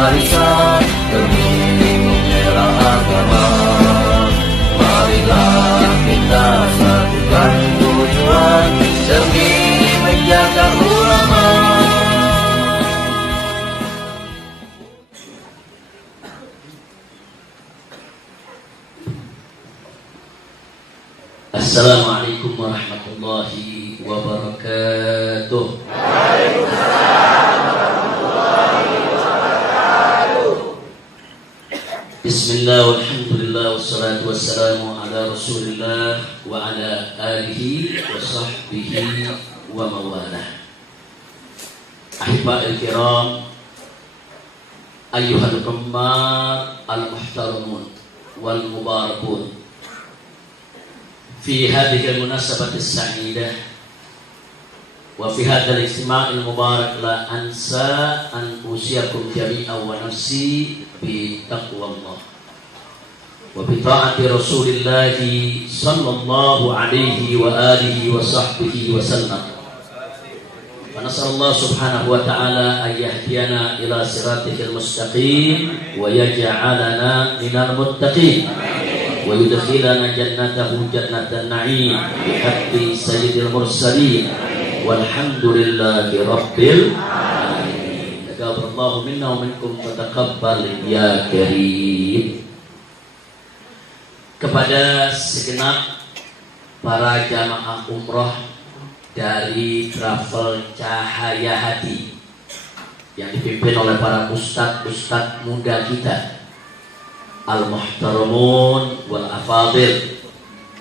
barisan demi membela agama. Marilah kita satukan tujuan demi menjaga ulama. Assalamualaikum warahmatullahi wabarakatuh. Bismillah, walhamdulillah, wassalatu wassalamu ala rasulillah wa ala alihi wa sahbihi wa mawalah. Ahiba'il kiram, ayyuhal ummah al-muhtaramun wal mubarakun, fi hadhihi al-munasabati as-sa'idah wa fi hadha al-ijtima' al-mubarak la ansa an usiyakum jami'an wa nafsi bi taqwallah wa bi ta'ati Rasulillah sallallahu alaihi wa alihi wa sahbihi wa sallam. Wa nasallallahu subhanahu wa ta'ala an yahdiyana ila siratihil mustaqim wa yaj'alana minal muttaqin wa yudkhilana jannatahu jannatal na'im bi haqqi sayyidil mursalin walhamdulillahi rabbil alamin. Taqabbalallahu minna wa minkum wa taqabbal ya karim. Kepada segenap para jamaah umroh dari Travel Cahaya Hati yang dipimpin oleh para ustadz muda kita, al-muhtaramun wal afadil,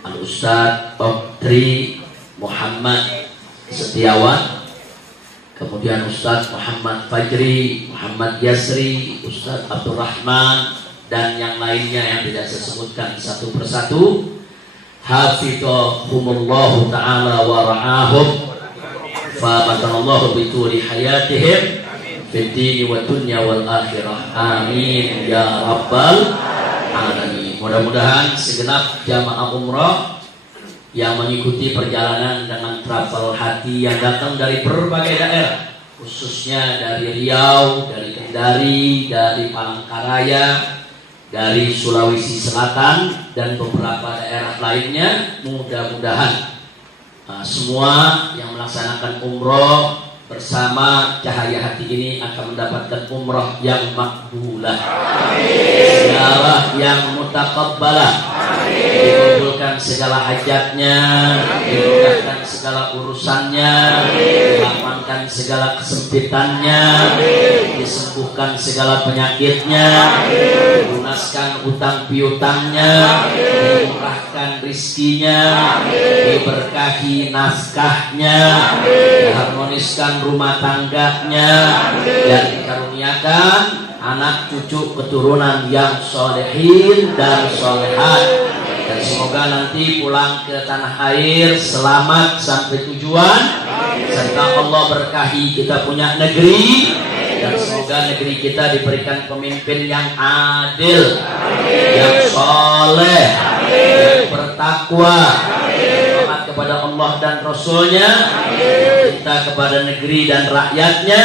al-ustadz Dr. Muhammad Setiawan, kemudian Ustadz Muhammad Fajri, Muhammad Yasri, Ustadz Abdurrahman, dan yang lainnya yang tidak saya sebutkan satu persatu. Hafidhahumullahu ta'ala wa ra'ahum, famatanallahu bituli hayatihim fid dini wa dunya wal akhirah, amin ya rabbal alamin. Mudah-mudahan segenap jamaah umrah yang mengikuti perjalanan dengan Travel Hati yang datang dari berbagai daerah, khususnya dari Riau, dari Kendari, dari Palangkaraya, dari Sulawesi Selatan, dan beberapa daerah lainnya. Mudah-mudahan semua yang melaksanakan umroh bersama Cahaya Hati ini akan mendapatkan umroh yang makbulah, ziarah yang mutakabbalah, dikabulkan segala hajatnya, dimudahkan segala urusannya, dilapangkan segala kesempitannya, disembuhkan segala penyakitnya, dilunaskan utang piutangnya, dimurahkan rizkinya, diberkahi nafkahnya, diharmoniskan rumah tangganya, dan dikaruniakan anak cucu keturunan yang solehin dan solehat. Dan semoga nanti pulang ke tanah air selamat sampai tujuan, serta Allah berkahi kita punya negeri, dan semoga negeri kita diberikan pemimpin yang adil, yang soleh, yang bertakwa, taat kepada Allah dan Rasulnya, cinta kepada negeri dan rakyatnya,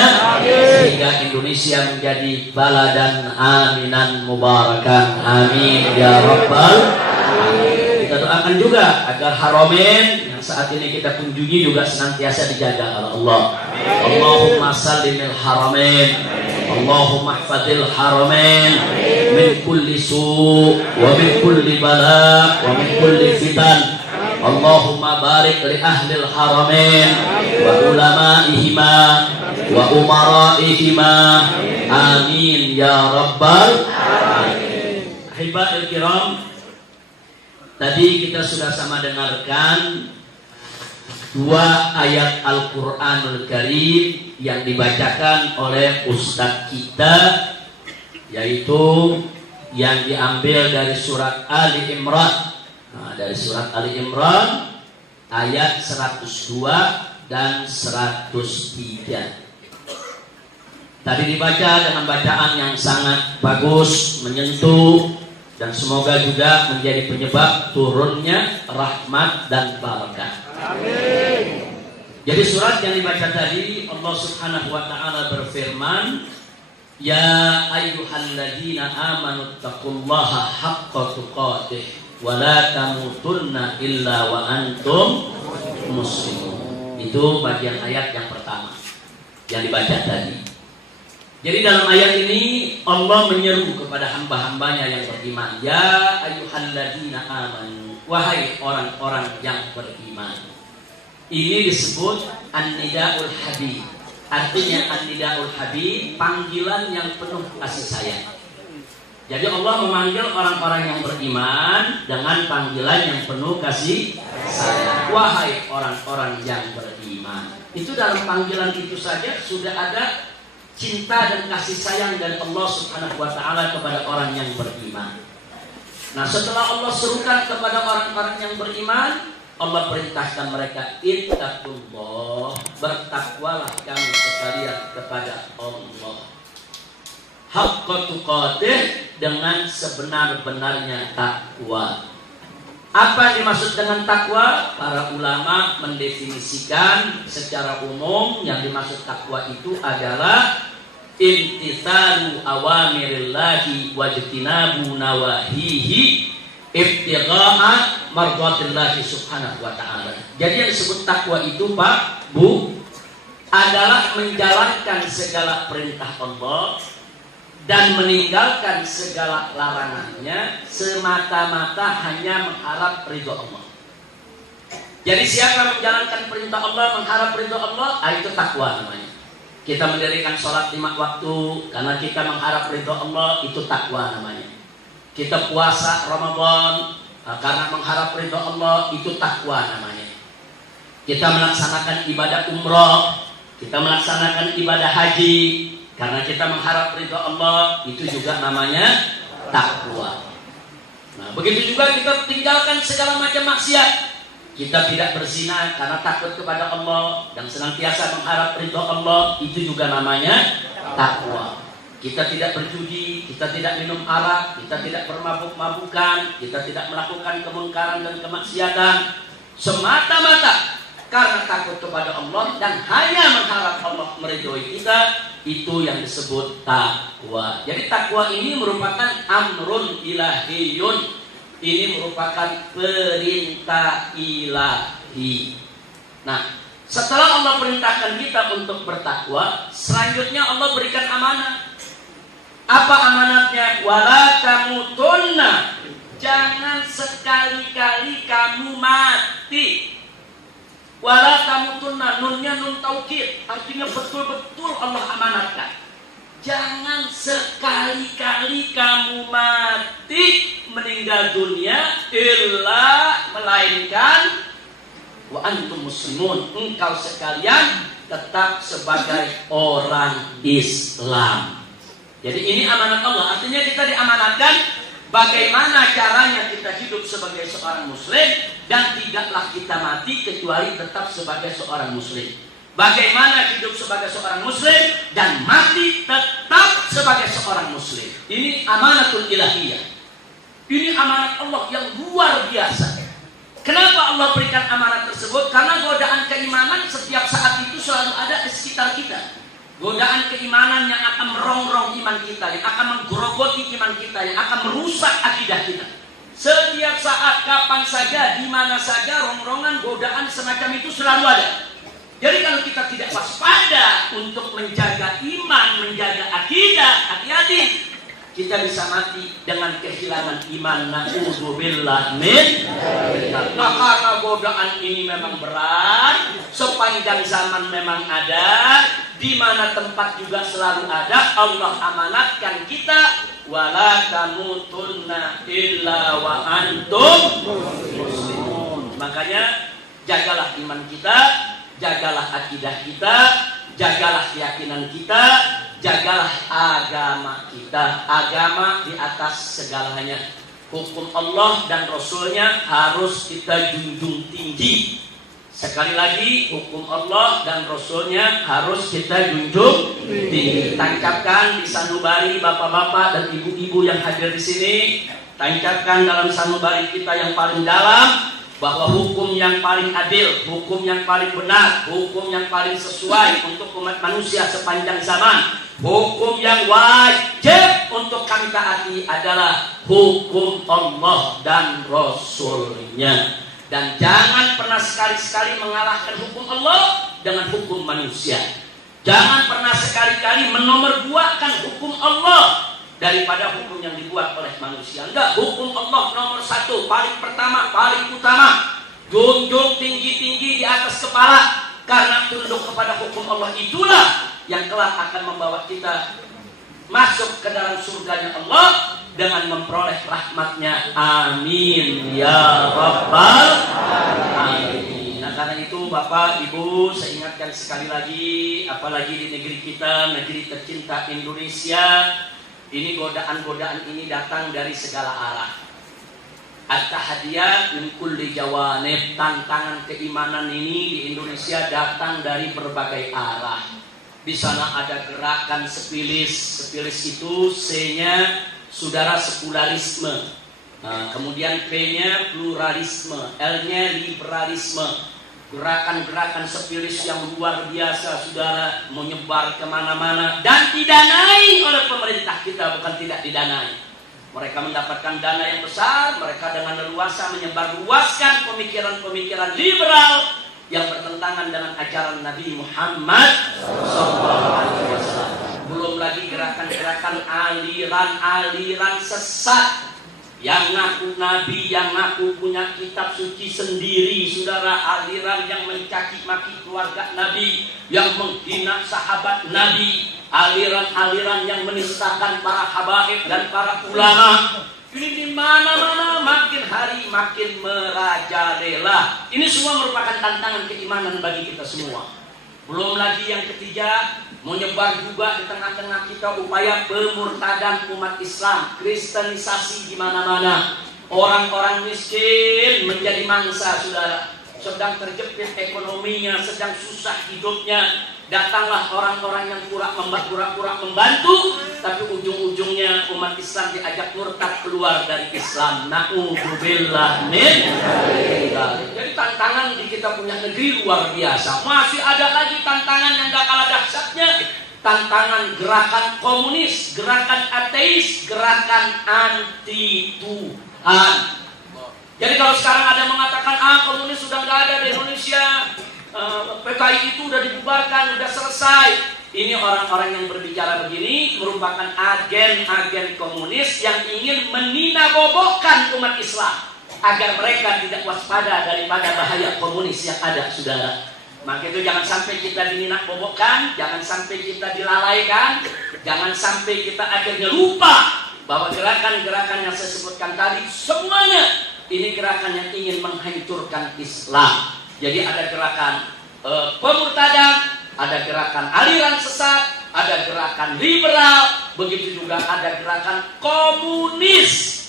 sehingga Indonesia menjadi baladan aminan mubarakan, amin ya rabbal. Kita doakan juga agar Haramain yang saat ini kita kunjungi juga senantiasa dijaga oleh Allah. Allahumma sallimil Haramain, Allahumma ihfadil Haramain min kulli su' wa min kulli bala wa min kulli fitan. Allahumma barik li ahlil Haramain wa ulamaihima wa umaraihima, amin ya rabbal alamin. Ahiba'il kiram, tadi kita sudah sama dengarkan dua ayat Al-Quranul Karim yang dibacakan oleh Ustadz kita, yaitu yang diambil dari surat Ali Imran. Nah, dari surat Ali Imran ayat 102 dan 103. Tadi dibaca dengan bacaan yang sangat bagus, menyentuh, dan semoga juga menjadi penyebab turunnya rahmat dan barakah. Amin. Jadi surat yang dibaca tadi, Allah Subhanahu wa taala berfirman, Ya ayyuhalladzina amanu taqullaha haqqa tuqatih wa la tamutunna illa wa antum muslimun. Itu bagian ayat yang pertama yang dibaca tadi. Jadi dalam ayat ini Allah menyeru kepada hamba-hambanya yang beriman, ya ayyuhalladzina amanu, wahai orang-orang yang beriman. Ini disebut an-nidaul habib. Artinya an-nidaul habib, panggilan yang penuh kasih sayang. Jadi Allah memanggil orang-orang yang beriman dengan panggilan yang penuh kasih sayang. Wahai orang-orang yang beriman. Itu dalam panggilan itu saja sudah ada cinta dan kasih sayang dari Allah Subhanahu wa taala kepada orang yang beriman. Nah, setelah Allah serukan kepada orang-orang yang beriman, Allah perintahkan mereka, ittaqullah, bertakwalah kamu sekalian kepada Allah. Haqqa tuqatih, dengan sebenar-benarnya takwa. Apa yang dimaksud dengan takwa? Para ulama mendefinisikan secara umum yang dimaksud takwa itu adalah imtithalu awamirillahi wajtinabu nawahihi ibtigha'a mardhatillahi subhanahu wa ta'ala. Jadi yang disebut takwa itu Pak, Bu, adalah menjalankan segala perintah Allah dan meninggalkan segala larangannya semata-mata hanya mengharap ridho Allah. Jadi siapa menjalankan perintah Allah, mengharap ridho Allah, itu takwa namanya. Kita mendirikan sholat 5 waktu karena kita mengharap ridho Allah, itu takwa namanya. Kita puasa Ramadan karena mengharap ridho Allah, itu takwa namanya. Kita melaksanakan ibadah umroh, kita melaksanakan ibadah haji karena kita mengharap ridho Allah, itu juga namanya takwa. Nah, begitu juga kita tinggalkan segala macam maksiat. Kita tidak berzina karena takut kepada Allah dan senantiasa mengharap ridho Allah, itu juga namanya takwa. Kita tidak berjudi, kita tidak minum arak, kita tidak bermabuk-mabukan, kita tidak melakukan kemungkaran dan kemaksiatan, semata-mata karena takut kepada Allah dan hanya mengharap Allah meridhoi kita, itu yang disebut takwa. Jadi takwa ini merupakan amrun ilahiyun. Ini merupakan perintah ilahi. Nah, setelah Allah perintahkan kita untuk bertakwa, selanjutnya Allah berikan amanah. Apa amanatnya? Wala tamutunna, jangan sekali-kali kamu mati. Wala tamutunna, nunnya nun taukid, artinya betul-betul Allah amanatkan. Jangan sekali-kali kamu mati, meninggal dunia, illa, melainkan wa antum muslimun, engkau sekalian tetap sebagai orang Islam. Jadi ini amanat Allah, artinya kita diamanatkan bagaimana caranya kita hidup sebagai seorang muslim dan tidaklah kita mati kecuali tetap sebagai seorang muslim. Bagaimana hidup sebagai seorang muslim dan mati tetap sebagai seorang muslim. Ini amanatul ilahiyah. Ini amanat Allah yang luar biasa. Kenapa Allah berikan amanat tersebut? Karena godaan keimanan setiap saat itu selalu ada di sekitar kita. Godaan keimanan yang akan merongrong iman kita, yang akan menggerogoti iman kita, yang akan merusak akidah kita. Setiap saat, kapan saja, di mana saja, rongrongan godaan semacam itu selalu ada. Jadi kalau kita tidak waspada untuk menjaga iman, menjaga akidah, hati-hati, kita bisa mati dengan kehilangan iman. Na'udzubillah min. Nah, karena godaan ini memang berat, sepanjang zaman memang ada, di mana tempat juga selalu ada. Allah amanatkan kita, wala tamutunna illa wa antum muslimun. Makanya jagalah iman kita, jagalah akidah kita, jagalah keyakinan kita, jagalah agama kita. Agama di atas segalanya. Hukum Allah dan Rasulnya harus kita junjung tinggi. Sekali lagi, hukum Allah dan Rasulnya harus kita junjung tinggi. Tancapkan di sanubari bapak-bapak dan ibu-ibu yang hadir di sini. Tancapkan dalam sanubari kita yang paling dalam bahwa hukum yang paling adil, hukum yang paling benar, hukum yang paling sesuai untuk umat manusia sepanjang zaman hukum yang wajib untuk kami taati adalah hukum Allah dan Rasul-Nya. Dan jangan pernah sekali-sekali mengalahkan hukum Allah dengan hukum manusia. Jangan pernah sekali-kali menomorduakan hukum Allah daripada hukum yang dibuat oleh manusia. Enggak, hukum Allah nomor satu, paling pertama, paling utama. Junjung tinggi-tinggi di atas kepala. Karena tunduk kepada hukum Allah itulah yang kelak akan membawa kita masuk ke dalam surganya Allah dengan memperoleh rahmatnya. Amin ya rabbal alamin. Nah, karena itu Bapak Ibu, saya ingatkan sekali lagi, apalagi di negeri kita, negeri tercinta Indonesia, ini godaan-godaan ini datang dari segala arah. At-tahdiyat min kulli jawanib, tantangan keimanan ini di Indonesia datang dari berbagai arah. Di sana ada gerakan sepilis. Sepilis itu C-nya saudara sekularisme. Nah, kemudian P-nya pluralisme, L-nya liberalisme. Gerakan-gerakan sepilis yang luar biasa, saudara, menyebar kemana-mana dan didanai oleh pemerintah kita, bukan tidak didanai. Mereka mendapatkan dana yang besar, mereka dengan leluasa menyebarluaskan pemikiran-pemikiran liberal yang bertentangan dengan ajaran Nabi Muhammad SAW. Belum lagi gerakan-gerakan aliran-aliran sesat yang ngaku nabi, yang ngaku punya kitab suci sendiri, saudara, aliran yang mencaci maki keluarga Nabi, yang menghina sahabat Nabi, aliran-aliran yang menistakan para habaib dan para ulama. Ini di mana-mana makin hari makin merajalela. Ini semua merupakan tantangan keimanan bagi kita semua. Belum lagi yang ketiga, menyebar juga di tengah-tengah kita upaya pemurtadan umat Islam, kristenisasi di mana-mana. Orang-orang miskin menjadi mangsa, saudara. Sedang terjepit ekonominya, sedang susah hidupnya. Datanglah orang-orang yang pura-pura membantu, tapi ujung-ujungnya umat Islam diajak murtad keluar dari Islam. Na'udzubillah min dzalik. Jadi tantangan di kita punya negeri luar biasa. Masih ada lagi tantangan yang gak kalah dahsyatnya. Tantangan gerakan komunis, gerakan ateis, gerakan anti Tuhan. Jadi kalau sekarang ada mengatakan komunis sudah nggak ada di Indonesia, PKI itu udah dibubarkan, udah selesai. Ini orang-orang yang berbicara begini merupakan agen-agen komunis yang ingin meninabobokan umat Islam agar mereka tidak waspada daripada bahaya komunis yang ada, saudara. Maka itu jangan sampai kita dininabobokkan, jangan sampai kita dilalaikan, jangan sampai kita akhirnya lupa bahwa gerakan-gerakan yang saya sebutkan tadi semuanya ini gerakan yang ingin menghancurkan Islam. Jadi ada gerakan pemurtadan, ada gerakan aliran sesat, ada gerakan liberal, begitu juga ada gerakan komunis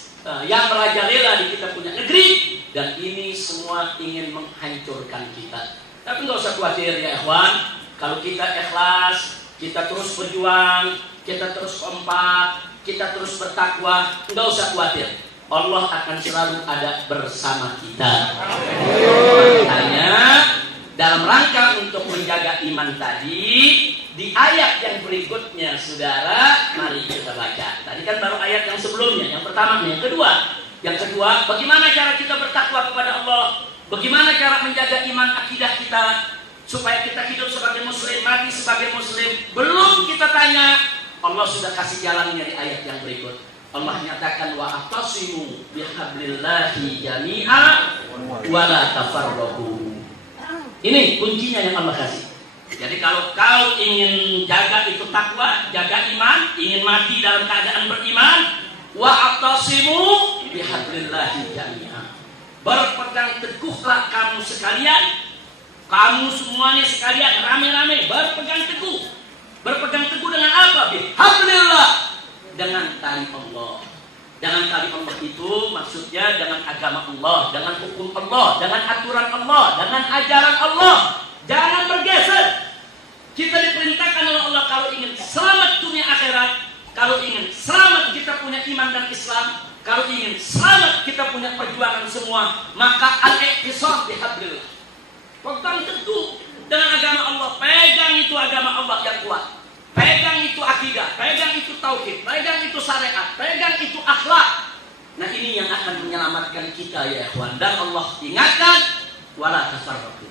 yang merajalela di kita punya negeri, dan ini semua ingin menghancurkan kita. Tapi nggak usah khawatir ya ikhwan, kalau kita ikhlas, kita terus berjuang, kita terus kompak, kita terus bertakwa, nggak usah khawatir. Allah akan selalu ada bersama kita. Makanya dalam rangka untuk menjaga iman tadi, di ayat yang berikutnya, saudara, mari kita baca. Tadi kan baru ayat yang sebelumnya, yang pertama, yang kedua, bagaimana cara kita bertakwa kepada Allah? Bagaimana cara menjaga iman akidah kita supaya kita hidup sebagai muslim, mati sebagai muslim? Belum kita tanya, Allah sudah kasih jalannya di ayat yang berikut. Allah nyatakan wa'tasimu bihablillahi jami'a wa la tafarraqu. Ini kuncinya yang Allah kasih. Jadi kalau kau ingin jaga itu takwa, jaga iman, ingin mati dalam keadaan beriman, wa'tasimu bihablillahi jami'a. Berpegang teguhlah kamu sekalian, kamu semuanya sekalian rame-rame berpegang teguh. Berpegang teguh dengan apa? Bihablillah, dengan tali Allah. Dengan tali Allah itu maksudnya dengan agama Allah, dengan hukum Allah, dengan aturan Allah, dengan ajaran Allah. Jangan bergeser. Kita diperintahkan oleh Allah kalau ingin selamat dunia akhirat, kalau ingin selamat kita punya iman dan Islam, kalau ingin selamat kita punya perjuangan semua, maka al-iqtisad bihablillah. Pegang teguh dengan agama Allah, pegang itu agama Allah yang kuat. pegang itu akidah, pegang itu tauhid, pegang itu syariat, pegang itu akhlak. Nah ini yang akan menyelamatkan kita ya ikhwan. Dan Allah ingatkan, wala tafarraqu.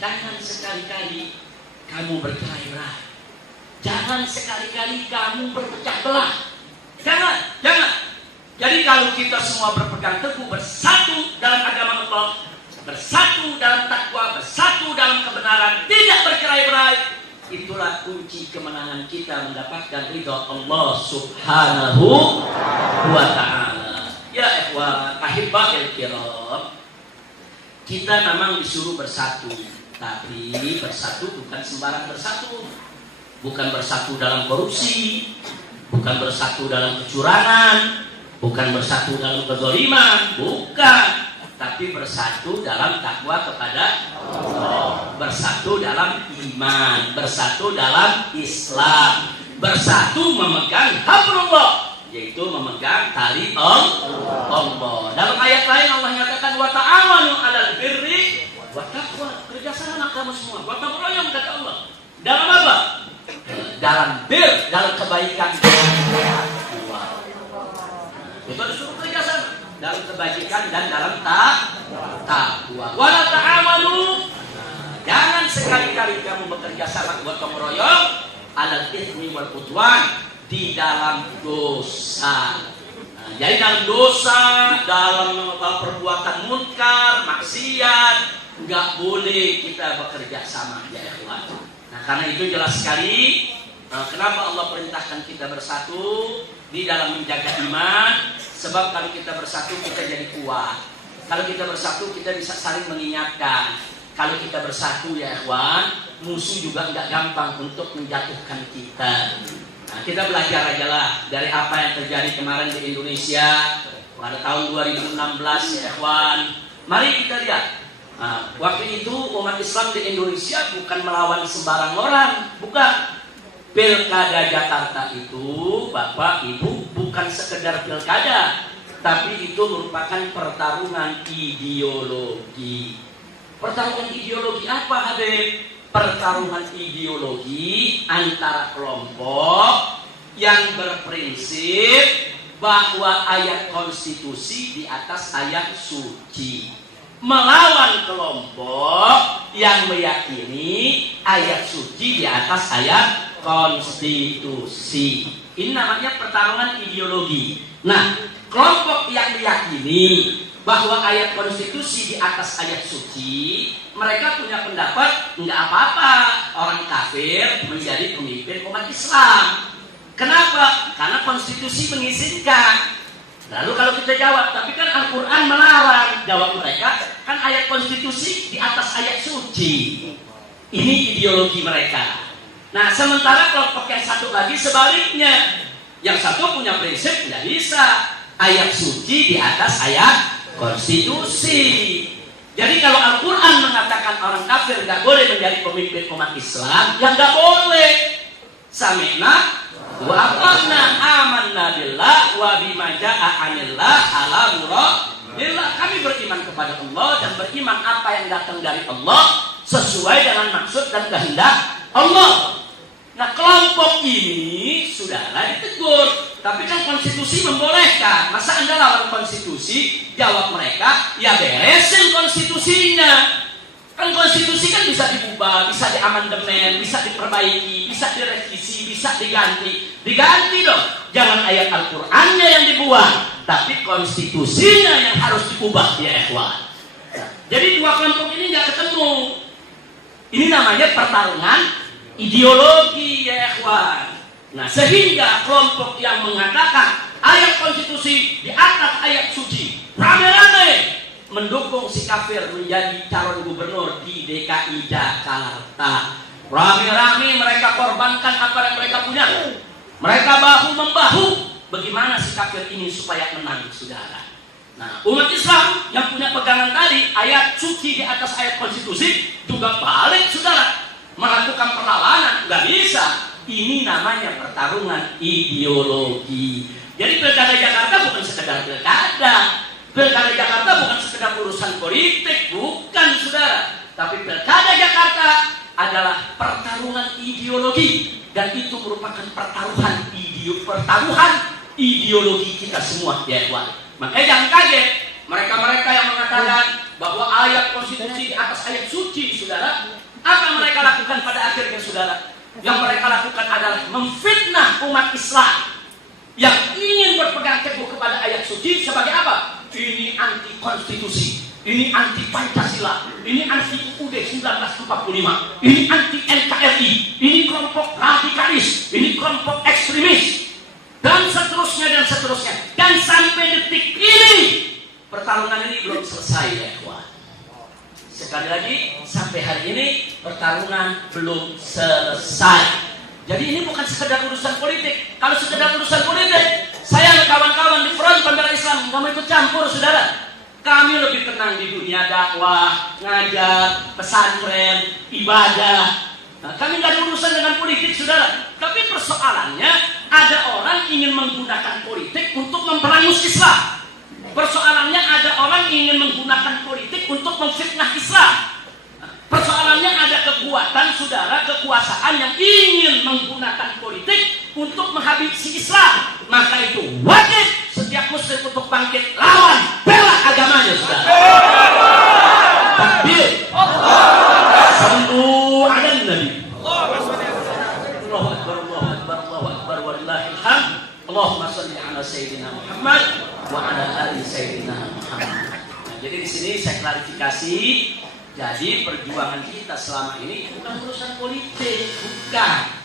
Jangan sekali-kali kamu berkelahi-kelahi. Jangan sekali-kali kamu berpecah belah. Jangan. Jadi kalau kita semua berpegang teguh, bersatu dalam agama Allah, bersatu dalam takwa, bersatu dalam kebenaran, tidak berkelahi-kelahi, itulah kunci kemenangan kita mendapatkan ridha Allah Subhanahu wa ta'ala. Ya ikhwan, ahibbahil kiram, kita memang disuruh bersatu, tapi bersatu bukan sembarang bersatu. Bukan bersatu dalam korupsi, bukan bersatu dalam kecurangan, bukan bersatu dalam kezaliman, bukan. Tapi bersatu dalam takwa kepada Allah, bersatu dalam iman, bersatu dalam Islam, bersatu memegang hablullah, yaitu memegang tali Allah. Dalam ayat lain Allah nyatakan wa ta'awanu 'alal birri wa taqwa, kerjasama kamu semua, wa ta'awanu kata Allah. Dalam apa? Dalam dalam kebaikan. Itu disuruh kerjasama dalam kebajikan dan dalam takwa. Wala ta'amalu, jangan sekali-kali kamu bekerja sama gotong royong alal itsmi wal udwan, di dalam dosa. Jadi dalam dosa, dalam perbuatan munkar, maksiat, nggak boleh kita bekerja sama ya ikhwan. Nah karena itu jelas sekali kenapa Allah perintahkan kita bersatu di dalam menjaga iman. Sebab kalau kita bersatu kita jadi kuat. Kalau kita bersatu kita bisa saling mengingatkan. Kalau kita bersatu ya ikhwan, musuh juga nggak gampang untuk menjatuhkan kita. Nah, kita belajar aja lah dari apa yang terjadi kemarin di Indonesia pada tahun 2016 ya ikhwan. Mari kita lihat. Nah, waktu itu umat Islam di Indonesia bukan melawan sembarang orang, bukan. Pilkada Jakarta itu, Bapak Ibu, bukan sekedar pilkada, tapi itu merupakan pertarungan ideologi. Pertarungan ideologi apa, Habib? Pertarungan ideologi antara kelompok yang berprinsip bahwa ayat konstitusi di atas ayat suci, melawan kelompok yang meyakini ayat suci di atas ayat konstitusi. Ini namanya pertarungan ideologi. Nah, kelompok yang meyakini bahwa ayat konstitusi di atas ayat suci, mereka punya pendapat nggak apa-apa orang kafir menjadi pemimpin umat Islam. Kenapa? Karena konstitusi mengizinkan. Lalu kalau kita jawab, tapi kan Al-Quran melarang. Jawab mereka, kan ayat konstitusi di atas ayat suci. Ini ideologi mereka. Nah, sementara kelompok yang satu lagi sebaliknya. Yang satu punya prinsip, nggak bisa ayat suci di atas ayat konstitusi. Jadi kalau Al-Quran mengatakan orang kafir nggak boleh menjadi pemimpin umat Islam, ya nggak boleh. Sami'na wa ata'na, amanna billah wa bima ja'a 'anillah ala muradillah. Kami beriman kepada Allah dan beriman apa yang datang dari Allah sesuai dengan maksud dan kehendak Allah. Nah, kelompok ini saudara ditegur, tapi kan konstitusi membolehkan. Masa Anda lawan konstitusi? Jawab mereka, ya beresin konstitusinya. Kan konstitusi kan bisa diubah, bisa diamandemen, bisa diperbaiki, bisa direvisi, bisa diganti. Diganti dong. Jangan ayat Al-Qur'annya yang dibuang, tapi konstitusinya yang harus diubah ya ikhwan. Jadi dua kelompok ini nggak ketemu. Ini namanya pertarungan ideologi ya ikhwan. Nah, sehingga kelompok yang mengatakan ayat konstitusi di atas ayat suci rame-rame mendukung si kafir menjadi calon gubernur di DKI Jakarta. Rame-rame mereka korbankan apa yang mereka punya. Mereka bahu-membahu bagaimana si kafir ini supaya menang, saudara. Nah, umat Islam yang punya pegangan tadi ayat suci di atas ayat konstitusi juga balik, saudara, melakukan perlawanan. Nggak bisa. Ini namanya pertarungan ideologi. Jadi pilkada Jakarta bukan sekedar pilkada. Pilkada Jakarta bukan sekedar urusan politik, bukan saudara. Tapi pilkada Jakarta adalah pertarungan ideologi dan itu merupakan pertaruhan ideologi kita semua, ya ikhwan. Makanya jangan kaget mereka-mereka yang mengatakan bahwa ayat konstitusi di atas ayat suci, saudara. Apa mereka lakukan pada akhirnya, saudara? Yang mereka lakukan adalah memfitnah umat Islam yang ingin berpegang teguh kepada ayat suci sebagai apa? Ini anti konstitusi, ini anti Pancasila, ini anti UUD 1945, ini anti NKRI, ini kelompok radikalis, ini kelompok ekstremis, dan seterusnya. Dan sampai detik ini pertarungan ini belum selesai, ya kawan. Sekali lagi, sampai hari ini pertarungan belum selesai. Jadi ini bukan sekedar urusan politik. Kalau sekedar urusan politik, saya dan kawan-kawan di Front Pembela Islam nggak mau ikut campur, saudara. Kami lebih tenang di dunia dakwah, ngajar, pesantren, ibadah. Nah, kami nggak ada urusan dengan politik, saudara. Tapi persoalannya ada orang ingin menggunakan politik untuk memperangus Islam. Persoalannya ada orang ingin menggunakan politik untuk memfitnah Islam. Persoalannya ada kekuatan, saudara, kekuasaan yang ingin menggunakan politik untuk menghabisi Islam. Maka itu wajib setiap muslim untuk bangkit lawan, bela agamanya, saudara. Takbir. Sallu ala nabi. Allahu akbar, Allahu akbar, Allahu akbar, walillahil hamd. Allahumma shalli ala sayyidina Muhammad wa ala ali sayyidina Muhammad. Nah, jadi di sini saya klarifikasi. Jadi perjuangan kita selama ini bukan urusan politik, bukan,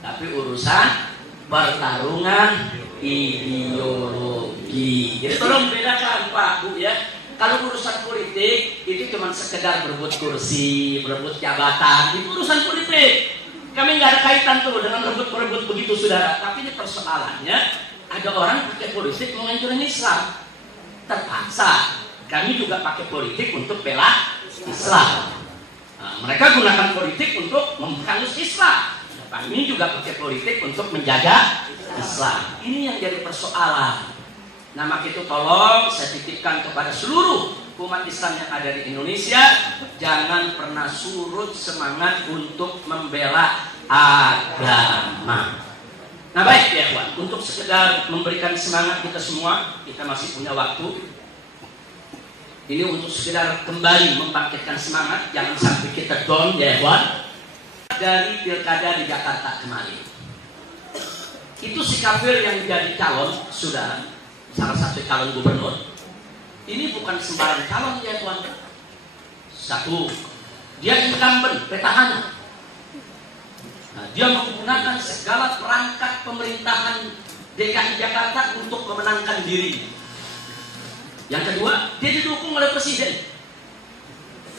tapi urusan pertarungan ideologi. Jadi tolong bedakan, Pak, Bu, ya. Kalau urusan politik itu cuma sekedar berebut kursi, berebut jabatan, itu urusan politik. Kami nggak ada kaitan tuh dengan berebut begitu, saudara. Tapi ini persoalannya ada orang pakai politik menghancurin Islam. Terpaksa kami juga pakai politik untuk bela Islam. Nah, mereka gunakan politik untuk memperangus Islam. Kami juga pakai politik untuk menjaga Islam. Ini yang jadi persoalan. Nah, maka itu tolong saya titipkan kepada seluruh umat Islam yang ada di Indonesia, jangan pernah surut semangat untuk membela agama. Nah, baik ya, kawan. Untuk sekedar memberikan semangat kita semua, kita masih punya waktu. Ini untuk sekedar kembali membangkitkan semangat, jangan sampai kita down, ya kawan. Dari pilkada di Jakarta kemarin, itu si kafir yang jadi calon, saudara, salah satu calon gubernur. Ini bukan sembarang calon, ya kawan. Satu, dia incumbent, petahana. Nah, dia menggunakan segala perangkat pemerintahan DKI Jakarta untuk memenangkan diri. Yang kedua, dia didukung oleh presiden.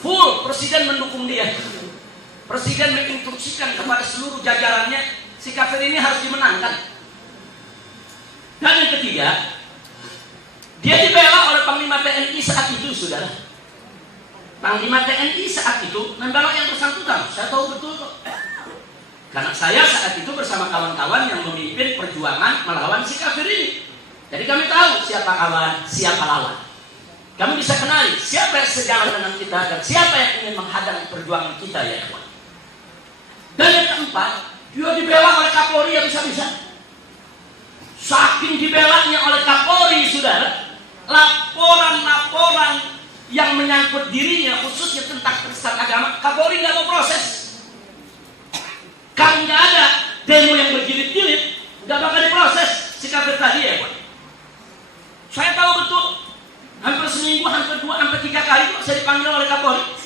Full presiden mendukung dia. Presiden menginstruksikan kepada seluruh jajarannya, si kafir ini harus dimenangkan. Dan yang ketiga, dia dibela oleh Panglima TNI saat itu, saudara. Panglima TNI saat itu membela yang bersangkutan. Saya tahu betul kok. Karena saya saat itu bersama kawan-kawan yang memimpin perjuangan melawan si kafir ini. Jadi kami tahu siapa kawan, siapa lawan. Kami bisa kenali siapa yang sejalan dengan kita dan siapa yang ingin menghadang perjuangan kita, ya kawan. Dan yang keempat, dia dibela oleh Kapolri yang bisa-bisa. Saking dibelanya oleh Kapolri, saudara, laporan-laporan yang menyangkut dirinya, khususnya tentang penistaan agama, Kapolri nggak mau proses. Kan nggak ada demo yang berjilid-jilid, nggak bakal diproses si kafir tadi, ya kawan. Saya tahu betul, hampir seminggu, hampir 2, hampir 3 kali saya dipanggil oleh Kapolri.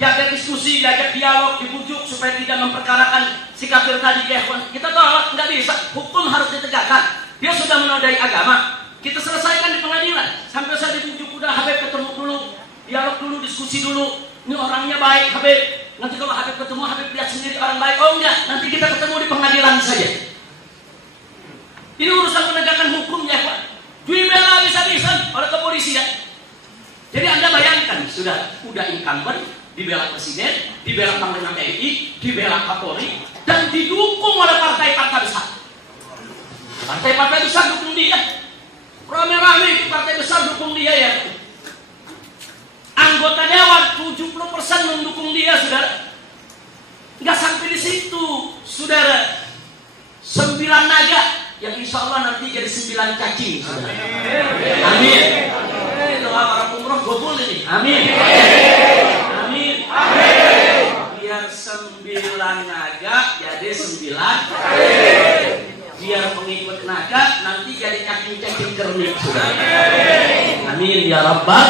Diajak diskusi, diajak dialog, dibujuk supaya tidak memperkarakan si kafir tadi, ya kawan. Kita tolak, nggak bisa. Hukum harus ditegakkan. Dia sudah menodai agama. Kita selesaikan di pengadilan. Sampai saya dibujuk, udah Habib ketemu dulu, dialog dulu, diskusi dulu. Ini orangnya baik, Habib. Nanti kalau Habib ketemu, Habib lihat sendiri orang baik. Oh enggak, nanti kita ketemu di pengadilan saja. Ini urusan penegakan hukum, ya kawan. Dibela bisa-bisa oleh kepolisian. Jadi Anda bayangkan, sudah incumbent, dibela presiden, dibela Panglima TNI, dibela Kapolri, dan didukung oleh partai-partai besar. Partai-partai besar dukung dia. Rame-rame partai besar dukung dia, ya. Anggota dewan 70% mendukung dia, saudara. Nggak sampai di situ, saudara. 9 naga yang insya Allah nanti jadi 9 cacing. Amin. Doa orang umroh gobul ini. Amin. Amin. Biar 9 naga jadi 9. Biar pengikut naga nanti jadi cacing-cacing kermit. Amin ya Rabbal.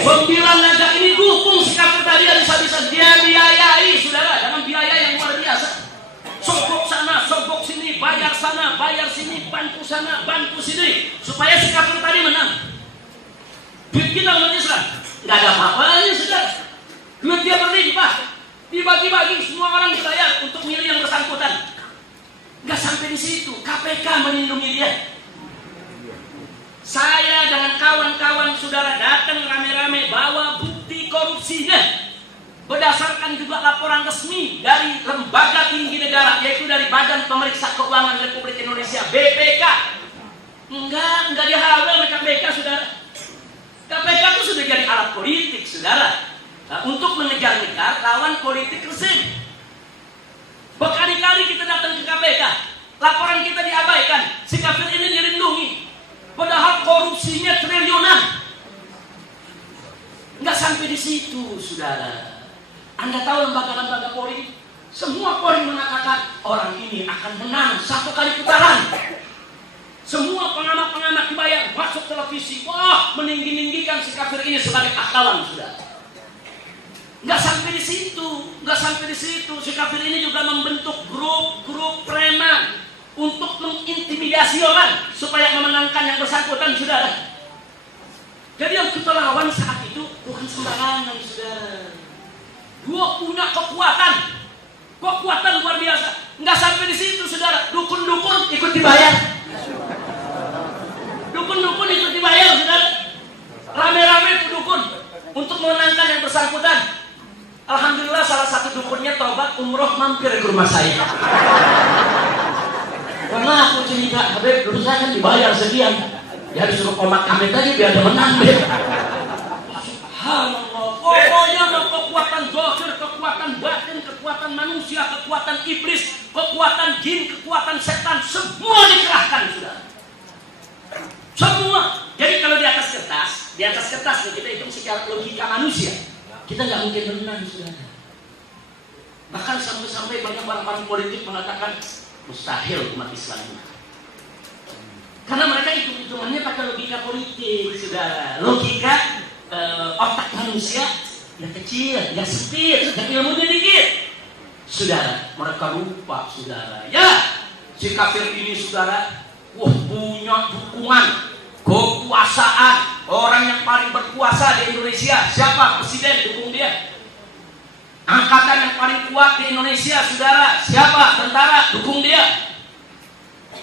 9 naga ini dukung si kafir tadi habis-habisan. Dia biayai, saudara, dengan biaya yang luar biasa. Sogok sana, sogok sini, bayar sana, bayar sini, bantu sana, bantu sini, supaya si kafir tadi menang. Duit kita umat Islam nggak ada apa-apanya, saudara. Duit dia berlimpah, dibagi-bagi, semua orang dibayar untuk milih yang bersangkutan. Nggak sampai di situ, KPK melindungi dia. Saya dengan kawan-kawan saudara datang rame-rame bawa bukti korupsinya. Berdasarkan juga laporan resmi dari lembaga tinggi negara, yaitu dari Badan Pemeriksa Keuangan Republik Indonesia, BPK. Enggak dihalal oleh KPK, saudara. KPK itu sudah jadi alat politik, saudara. Nah, untuk mengejar-ngejar lawan politik rezim. Berkali-kali kita datang ke KPK, laporan kita diabaikan, si kafir ini dilindungi. Padahal korupsinya triliunan. Nggak sampai di situ, saudara. Anda tahu lembaga-lembaga Polri, semua Polri mengatakan orang ini akan menang 1 kali putaran. Semua pengamat-pengamat dibayar masuk televisi, wah meninggi-ninggikan si kafir ini sebagai pahlawan, saudara. Nggak sampai di situ, si kafir ini juga membentuk grup-grup preman untuk mengintimidasi orang supaya memenangkan yang bersangkutan, saudara. Jadi yang kita lawan saat itu bukan sembarangan, saudara. Gua punya kekuatan luar biasa. Nggak sampai di situ, saudara. Dukun-dukun ikut dibayar. Saudara. Rame-rame itu dukun untuk memenangkan yang bersangkutan. Alhamdulillah salah satu dukunnya tobat umroh mampir ke rumah saya. Karena aku cerita, Habib, dulu saya kan dibayar sekian. Ya disuruh komat kami tadi biar dia menang. Subhanallah. Pokoknya kekuatan zahir, kekuatan batin, kekuatan manusia, kekuatan iblis, kekuatan jin, kekuatan setan, semua dikerahkan, saudara. Semua. Jadi kalau di atas kertas kita hitung secara logika manusia, kita nggak mungkin menang, saudara. Bahkan sampai banyak orang-orang politik mengatakan mustahil umat Islam menang. Karena mereka hitung-hitungannya pakai logika politik, saudara. Logika otak manusia yang kecil, yang sempit, yang ilmunya dikit. Saudara, mereka lupa, saudara. Ya, si kafir ini, saudara, punya dukungan, kekuasaan. Orang yang paling berkuasa di Indonesia, siapa? Presiden dukung dia. Angkatan yang paling kuat di Indonesia, saudara, siapa? Tentara dukung dia.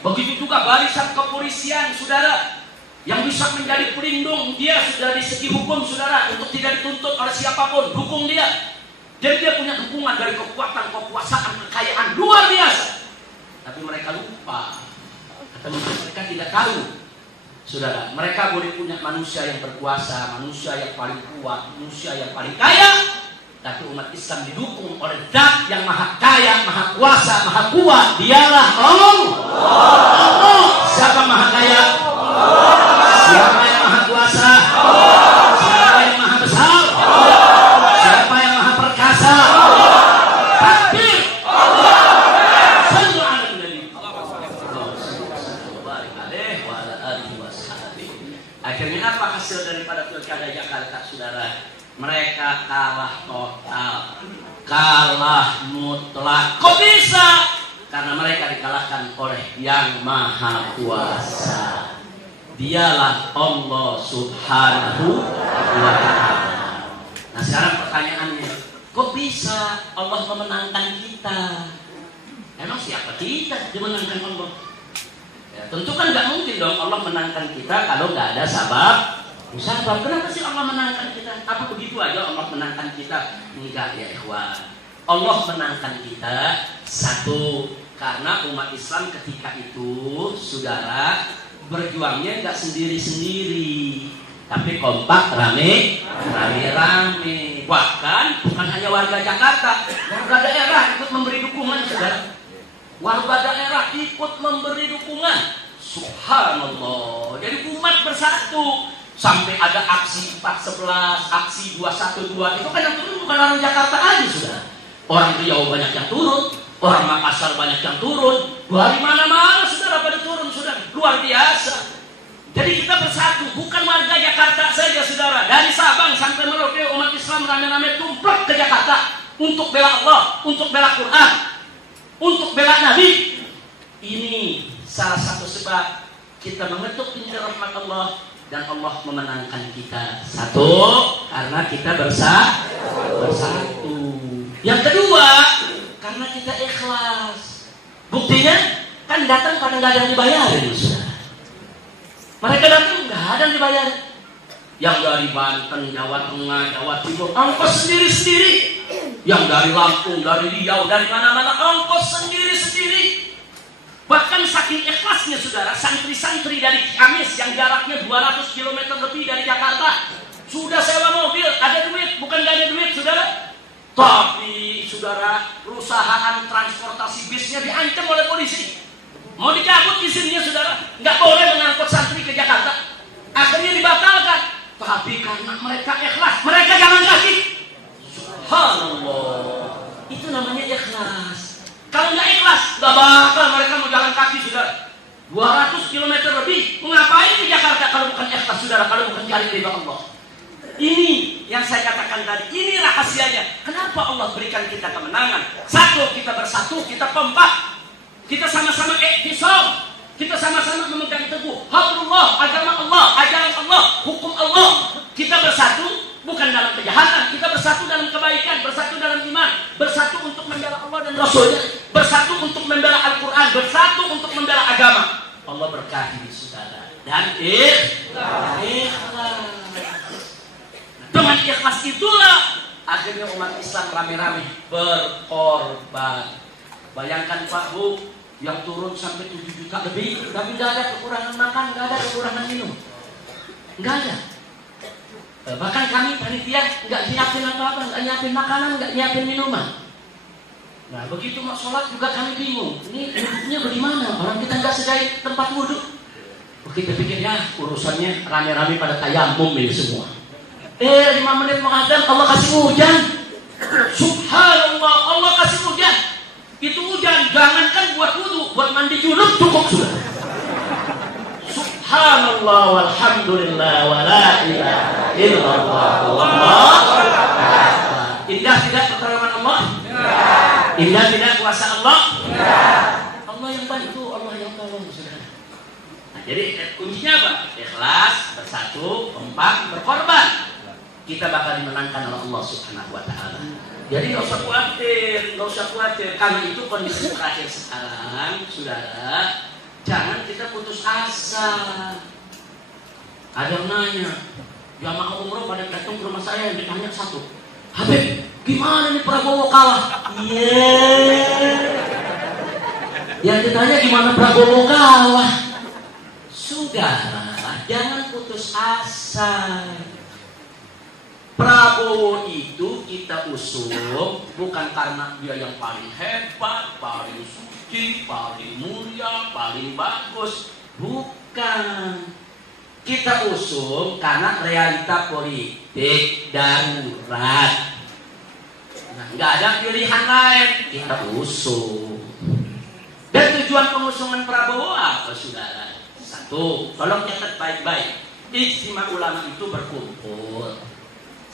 Begitu juga barisan kepolisian, saudara, yang bisa menjadi pelindung dia sudah di segi hukum, saudara, untuk tidak dituntut oleh siapapun, dukung dia. Jadi dia punya dukungan dari kekuatan, kekuasaan, kekayaan luar biasa. Tapi mereka lupa, atau mereka tidak tahu, saudara, mereka boleh punya manusia yang berkuasa, manusia yang paling kuat, manusia yang paling kaya, tapi umat Islam didukung oleh Zat yang maha kaya, maha kuasa, maha kuat. Dialah Allah. Siapa maha kaya? Siapa yang maha kuasa? Siapa yang maha besar? Siapa yang maha perkasa? Takbir! Sallu ala Nabi. Akhirnya apa hasil daripada pilkada Jakarta, saudara? Mereka kalah total, kalah mutlak. Kok bisa? Karena mereka dikalahkan oleh Yang Maha Kuasa. Dialah Allah Subhanahu wa Ta'ala. Nah, sekarang pertanyaannya, kok bisa Allah memenangkan kita? Emang siapa kita dimenangkan Allah? Ya, tentu kan nggak mungkin dong Allah menangkan kita kalau nggak ada sabab. Musabab. Kenapa sih Allah menangkan kita? Apa begitu aja Allah menangkan kita? Enggak ya ikhwan. Allah menangkan kita satu karena umat Islam ketika itu, saudara, berjuangnya enggak sendiri-sendiri, tapi kompak, rame. Bahkan bukan hanya warga Jakarta, warga daerah ikut memberi dukungan, saudara. warga daerah ikut memberi dukungan. Subhanallah. Jadi umat bersatu. Sampai ada aksi 411, aksi 212. Itu kan yang turun bukan orang Jakarta aja, sudah. Orang Riau banyak yang turun, orang Makassar banyak yang turun. Dari mana-mana saudara pada turun, saudara. Luar biasa. Jadi kita bersatu, bukan warga Jakarta saja, saudara. Dari Sabang sampai Merauke, umat Islam rame-rame tumplak ke Jakarta untuk bela Allah, untuk bela Quran, untuk bela Nabi. Ini salah satu sebab kita mengetuk pintu rahmat Allah dan Allah memenangkan kita. Satu, karena kita bersatu. Yang kedua, karena kita ikhlas. Buktinya kan datang pada nggak ada yang dibayarin, saudara. Mereka datang nggak ada yang dibayar. Yang dari Banten, Jawa Tengah, Jawa Timur, ongkos sendiri-sendiri. Yang dari Lampung, dari Riau, dari mana-mana, ongkos sendiri-sendiri. Bahkan saking ikhlasnya, saudara, santri-santri dari Ciamis yang jaraknya 200 km lebih dari Jakarta sudah sewa mobil, ada duit, bukan gak ada duit, saudara. Tapi, saudara, perusahaan transportasi bisnya diancam oleh polisi. Mau dicabut izinnya, saudara, nggak boleh mengangkut santri ke Jakarta. Akhirnya dibatalkan. Tapi karena mereka ikhlas, mereka jalan kaki. Subhanallah. Itu namanya ikhlas. Kalau nggak ikhlas, nggak bakal mereka mau jalan kaki, saudara. 200 km lebih. Mau ngapain di Jakarta kalau bukan ikhlas, saudara? Kalau bukan cari ridha Allah. Ini yang saya katakan tadi. Ini rahasianya. Kenapa Allah berikan kita kemenangan? Satu, kita bersatu, kita kompak. Kita sama-sama iktisam. Kita sama-sama memegang teguh hablullah, agama Allah, ajaran Allah, hukum Allah. Kita bersatu bukan dalam kejahatan, kita bersatu dalam kebaikan, bersatu dalam iman, bersatu untuk membela Allah dan Rasulnya, bersatu untuk membela Al-Quran, bersatu untuk membela agama. Allah berkahi saudara. Dan ikhlas. Dengan ikhlas itulah akhirnya umat Islam rame-rame berkorban. Bayangkan Pak Bu, yang turun sampai 7 juta lebih, tapi nggak ada kekurangan makan, nggak ada kekurangan minum, nggak ada. Bahkan kami panitia nggak nyiapin apa-apa, nggak nyiapin makanan, nggak nyiapin minuman. Nah begitu mau sholat juga kami bingung, ini wudhunya bagaimana? Orang kita nggak sediain tempat wudhu. Kita pikir ya urusannya rame-rame pada tayamum ini semua. 5 menit mau adzan, Allah kasih hujan. Subhanallah, Allah kasih hujan. Itu hujan, jangankan buat wudu, buat mandi junub cukup sudah. Subhanallah walhamdulillah wa la ilaha illallah wallahu akbar. Indah tidak pertolongan Allah? Indah tidak kuasa Allah? Allah yang bantu, Allah yang tolong, saudara. Nah, jadi kuncinya apa? Ikhlas, bersatu, kompak, berkorban. Kita bakal dimenangkan oleh Allah Subhanahu wa taala. Jadi nggak usah khawatir, karena itu kondisi terakhir sekarang, saudara. Jangan kita putus asa. Ada yang nanya, jamaah umroh pada datang ke rumah saya, yang ditanya satu, Habib, gimana nih Prabowo kalah? Yang ditanya gimana Prabowo kalah? Saudara, jangan putus asa. Prabowo itu kita usung bukan karena dia yang paling hebat, paling suci, paling mulia, paling bagus. Bukan. Kita usung karena realita politik darurat. Nah, nggak ada pilihan lain. Kita usung. Dan tujuan pengusungan Prabowo apa, saudara? Satu, tolong catat baik-baik. Ijtima ulama itu berkumpul.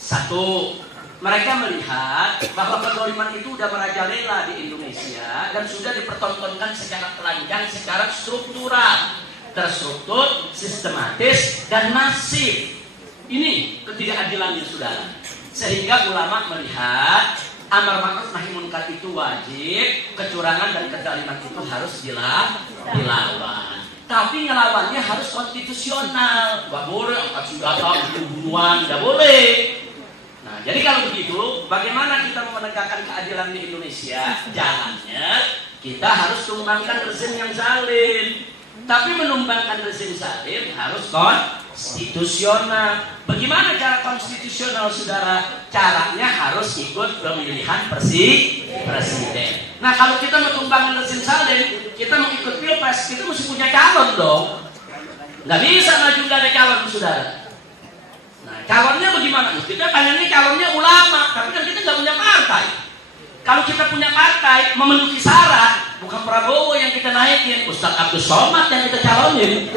Satu, mereka melihat bahwa kezaliman itu sudah merajalela di Indonesia dan sudah dipertontonkan secara telanjang, secara struktural, terstruktur, sistematis, dan masif. Ini ketidakadilannya, saudara. Sehingga ulama melihat amar ma'ruf nahi munkar itu wajib, kecurangan dan kezaliman itu harus dilawan. Tapi ngelawannya harus konstitusional. Gak boleh angkat senjata, bunuh-bunuhan, gak boleh. Nah, jadi kalau begitu, bagaimana kita menegakkan keadilan di Indonesia? Jalannya kita harus tumbangkan rezim yang zalim. Tapi menumbangkan rezim zalim harus konstitusional. Bagaimana cara konstitusional, saudara? Caranya harus ikut pemilihan presiden. Nah, kalau kita menumbangkan rezim zalim, kita mau ikut pilpres, kita mesti punya calon dong. Nggak bisa maju nggak ada calon, saudara. Nah, calonnya bagaimana? Kita pengennya calonnya ulama, tapi kan kita nggak punya partai. Kalau kita punya partai memenuhi syarat, bukan Prabowo yang kita naikin, Ustadz Abdul Somad yang kita calonin.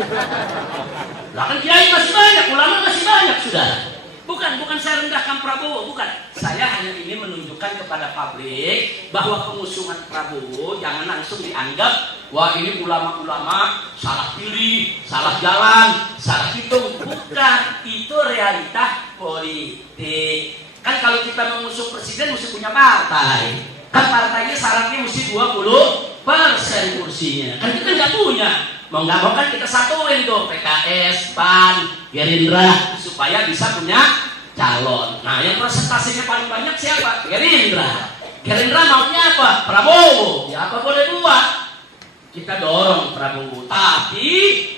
Lah kan kiai masih banyak, ulama masih banyak, sudah. Bukan saya rendahkan Prabowo, bukan. Saya hanya ingin menunjukkan kepada publik bahwa pengusungan Prabowo jangan langsung dianggap, wah ini ulama-ulama salah pilih, salah jalan, salah hitung. Bukan, itu realita politik. Kan kalau kita mengusung presiden mesti punya partai. Kan partainya syaratnya mesti 20% kursinya. Kan kita nggak punya. Mau nggak mau kan kita satuin tuh PKS, PAN, Gerindra supaya bisa punya calon. Nah, yang presentasinya paling banyak siapa? Gerindra. Gerindra maunya apa? Prabowo. Ya apa boleh buat. Kita dorong Prabowo, tapi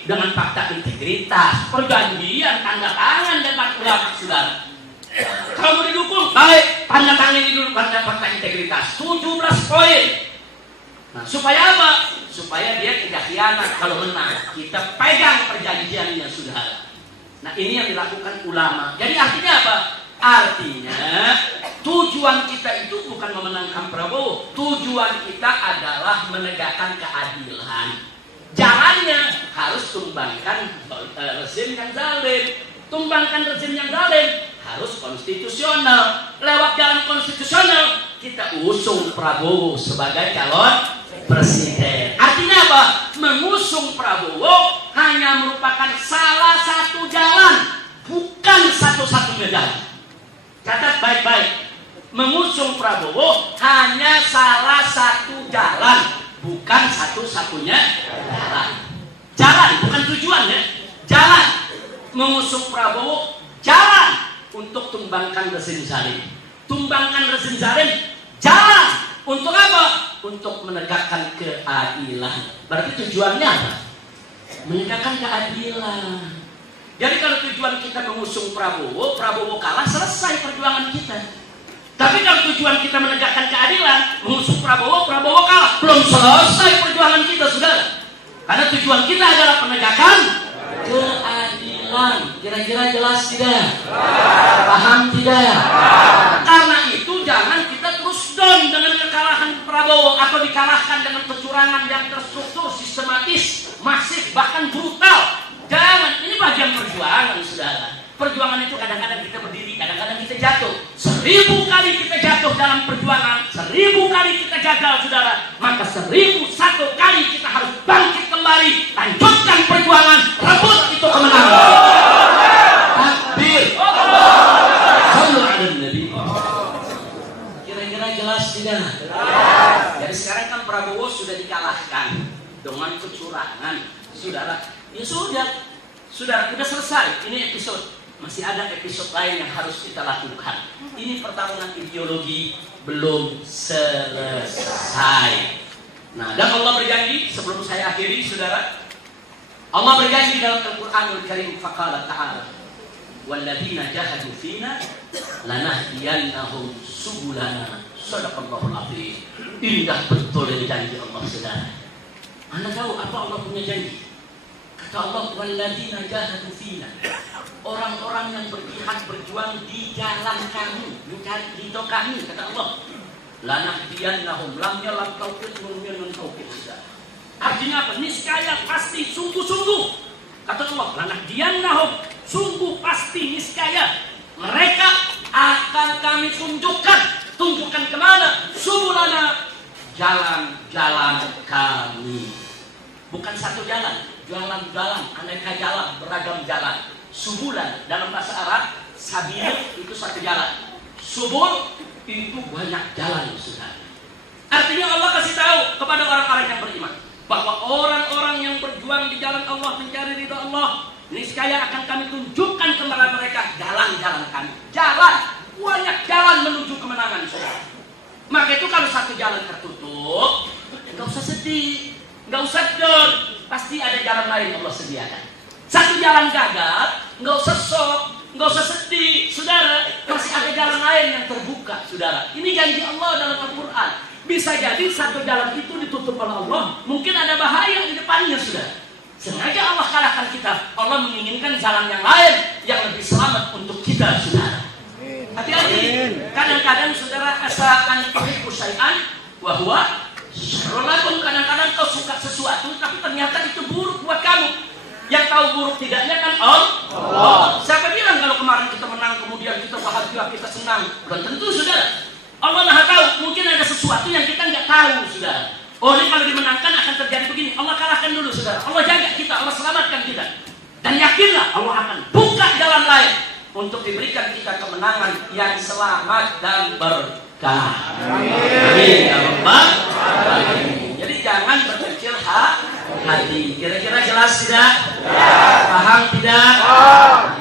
dengan fakta integritas, perjanjian, tanda tangan dengan ulama, saudara. Kalau mau didukung, baik, tanda tangan ini dulu pada fakta integritas 17 poin. Nah, supaya apa? Supaya dia tidak khianat kalau menang. Kita pegang perjanjiannya, saudara. Nah, ini yang dilakukan ulama. Jadi artinya apa? Artinya tujuan kita itu bukan memenangkan Prabowo. Tujuan kita adalah menegakkan keadilan. Jalannya harus tumbangkan rezim yang zalim. Tumbangkan rezim yang zalim harus konstitusional. Lewat jalan konstitusional kita usung Prabowo sebagai calon presiden. Artinya apa? Mengusung Prabowo hanya merupakan salah satu jalan, bukan satu-satunya jalan. Catat baik-baik. Mengusung Prabowo hanya salah satu jalan, bukan satu-satunya jalan. Jalan, bukan tujuan ya. Jalan. Mengusung Prabowo jalan untuk tumbangkan rezim zalim. Tumbangkan rezim zalim jalan untuk apa? Untuk menegakkan keadilan. Berarti tujuannya apa? Menegakkan keadilan. Jadi kalau tujuan kita mengusung Prabowo, Prabowo kalah, selesai perjuangan kita. Tapi kalau tujuan kita menegakkan keadilan, mengusung Prabowo, Prabowo kalah, belum selesai perjuangan kita, saudara. Karena tujuan kita adalah penegakan keadilan. Kira-kira jelas tidak? Paham tidak? Karena itu jangan kita terus down dengan kekalahan Prabowo atau dikalahkan dengan kecurangan yang terstruktur, sistematis, masif, bahkan brutal. Jangan, ini bagian perjuangan, saudara. Perjuangan itu kadang-kadang kita berdiri, kadang-kadang kita jatuh. 1000 kali kita jatuh dalam perjuangan, 1000 kali kita gagal, saudara. Maka 1001 kali kita harus bangkit kembali, lanjutkan perjuangan, rebut itu kemenangan. Takbir. Sallu ala Nabi. Kira-kira jelas tidak? Jadi sekarang kan Prabowo sudah dikalahkan dengan kecurangan, saudara. Ya sudah selesai. Ini episode. Masih ada episode lain yang harus kita lakukan. Ini pertarungan ideologi belum selesai. Nah, dan Allah berjanji, sebelum saya akhiri, saudara, Allah berjanji dalam Al-Quranul Karim, faqala ta'ala, walladzina jahadu fina lanahdiyannahum subulana. Shadaqallahul azim. Indah betul dari janji Allah, saudara. Anda tahu apa Allah punya janji? Kata Allah, walladzina jahadu fina, orang-orang yang berjihad, berjuang di jalan kami, mencari ridho kami, kata Allah, lanahdiyannahum, lamnya lam tauqid min tauqid. Artinya apa? Niscaya, pasti, sungguh-sungguh. Kata Allah, lanahdiyannahum, sungguh pasti, niscaya mereka akan kami tunjukkan kemana? Subulana, jalan-jalan kami. Bukan satu jalan, jalan-jalan, aneka jalan, beragam jalan. Subulan dalam bahasa Arab, sabil itu satu jalan. Subul itu banyak jalan, saudara. Artinya Allah kasih tahu kepada orang-orang yang beriman bahwa orang-orang yang berjuang di jalan Allah, mencari ridha Allah, niscaya akan kami tunjukkan kepada mereka jalan-jalan kami. Jalan, banyak jalan menuju kemenangan, saudara. Maka itu kalau satu jalan tertutup, nggak usah sedih, nggak usah down. pasti ada jalan lain Allah sediakan. Satu jalan gagal, nggak usah sok, nggak usah sedih, saudara. Masih ada jalan lain yang terbuka, saudara. Ini janji Allah dalam Al-Quran. Bisa jadi satu jalan itu ditutup oleh Allah, mungkin ada bahaya di depannya, saudara. Sengaja Allah kalahkan kita. Allah menginginkan jalan yang lain yang lebih selamat untuk kita, saudara. Hati-hati. Kadang-kadang saudara asalkan tuhibbu syai'an wa huwa syarrun lakum. Kadang-kadang kau suka sesuatu tapi ternyata itu buruk buat kamu. Yang tahu buruk tidaknya kan Allah. Siapa bilang kalau kemarin kita menang kemudian kita bahagia, kita senang? Belum tentu, saudara. Allah Maha tahu. Mungkin ada sesuatu yang kita nggak tahu, saudara. Oh, ini kalau dimenangkan akan terjadi begini. Allah kalahkan dulu, saudara. Allah jaga kita, Allah selamatkan kita. Dan yakinlah Allah akan buka jalan lain untuk diberikan kita kemenangan yang selamat dan berkah. Amin. Ya Rabbal Alamin. Jadi jangan berkecil hati. Kira-kira jelas tidak? Paham tidak?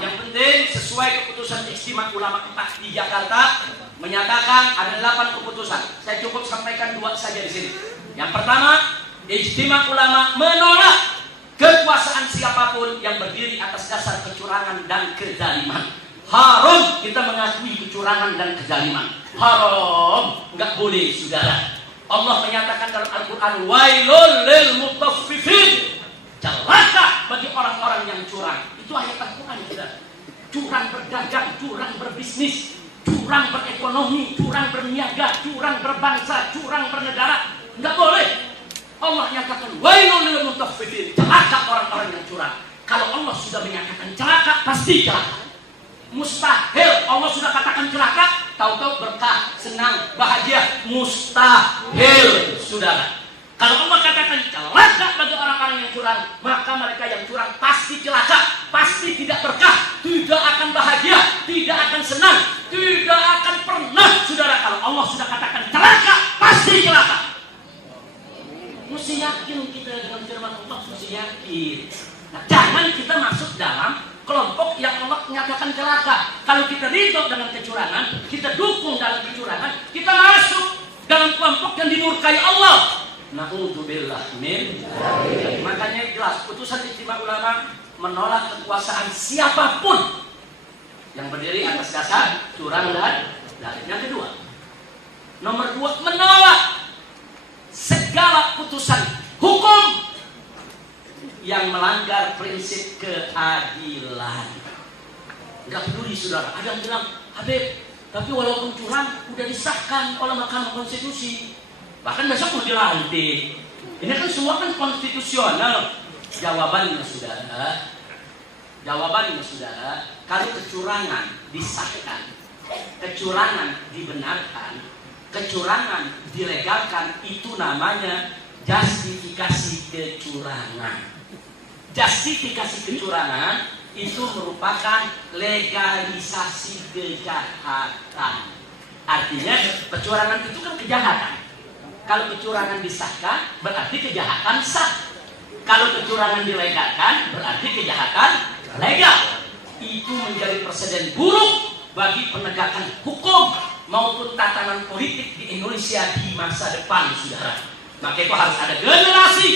Yang penting sesuai keputusan Ijtima Ulama 4 di Jakarta menyatakan ada 8 keputusan. Saya cukup sampaikan 2 saja di sini. Yang pertama, Ijtima Ulama menolak kekuasaan siapapun yang berdiri atas dasar kecurangan dan kezaliman. Haram kita mengakui kecurangan dan kezaliman. Haram, nggak boleh, saudara. Allah menyatakan dalam Al-Quran, wailul lil mutaffifin, celaka bagi orang-orang yang curang. Itu ayat Al-Quran, saudara. Curang berdagang, curang berbisnis, curang berekonomi, curang berniaga, curang berbangsa, curang bernegara. Nggak boleh. Allah nyatakan wailul lil mutaffifin, celaka orang-orang yang curang. Kalau Allah sudah menyatakan celaka, pasti celaka. Mustahil Allah sudah katakan celaka, tahu-tahu berkah, senang, bahagia. Mustahil, saudara. Kalau Allah katakan celaka bagi orang-orang yang curang, maka mereka yang curang pasti celaka, pasti tidak berkah, tidak akan bahagia, tidak akan senang, tidak akan pernah, saudara. Kalau Allah sudah katakan celaka, pasti celaka. Mesti yakin kita dengan firman Allah, mesti yakin. Nah, jangan kita masuk dalam kelompok yang Allah nyatakan celaka. Kalau kita ridho dengan kecurangan, kita dukung dalam kecurangan, kita masuk dalam kelompok yang dimurkai Allah. Na'udzubillah min. Makanya jelas putusan Ijtima Ulama menolak kekuasaan siapapun yang berdiri atas dasar curang dan zalim. Yang kedua, nomor 2, menolak segala putusan hukum yang melanggar prinsip keadilan. Enggak peduli, saudara. Ada yang bilang, Habib, tapi walaupun curang udah disahkan oleh Mahkamah Konstitusi, bahkan besok mau dilantik. Ini kan semua kan konstitusional. Jawabannya, saudara, kalau kecurangan disahkan, kecurangan dibenarkan, kecurangan dilegalkan, itu namanya justifikasi kecurangan. Justifikasi kecurangan itu merupakan legalisasi kejahatan. Artinya kecurangan itu kan kejahatan. Kalau kecurangan disahkan berarti kejahatan sah. Kalau kecurangan dilegalkan berarti kejahatan legal. Itu menjadi presiden buruk bagi penegakan hukum maupun tatanan politik di Indonesia di masa depan, saudara. Maka itu harus ada generasi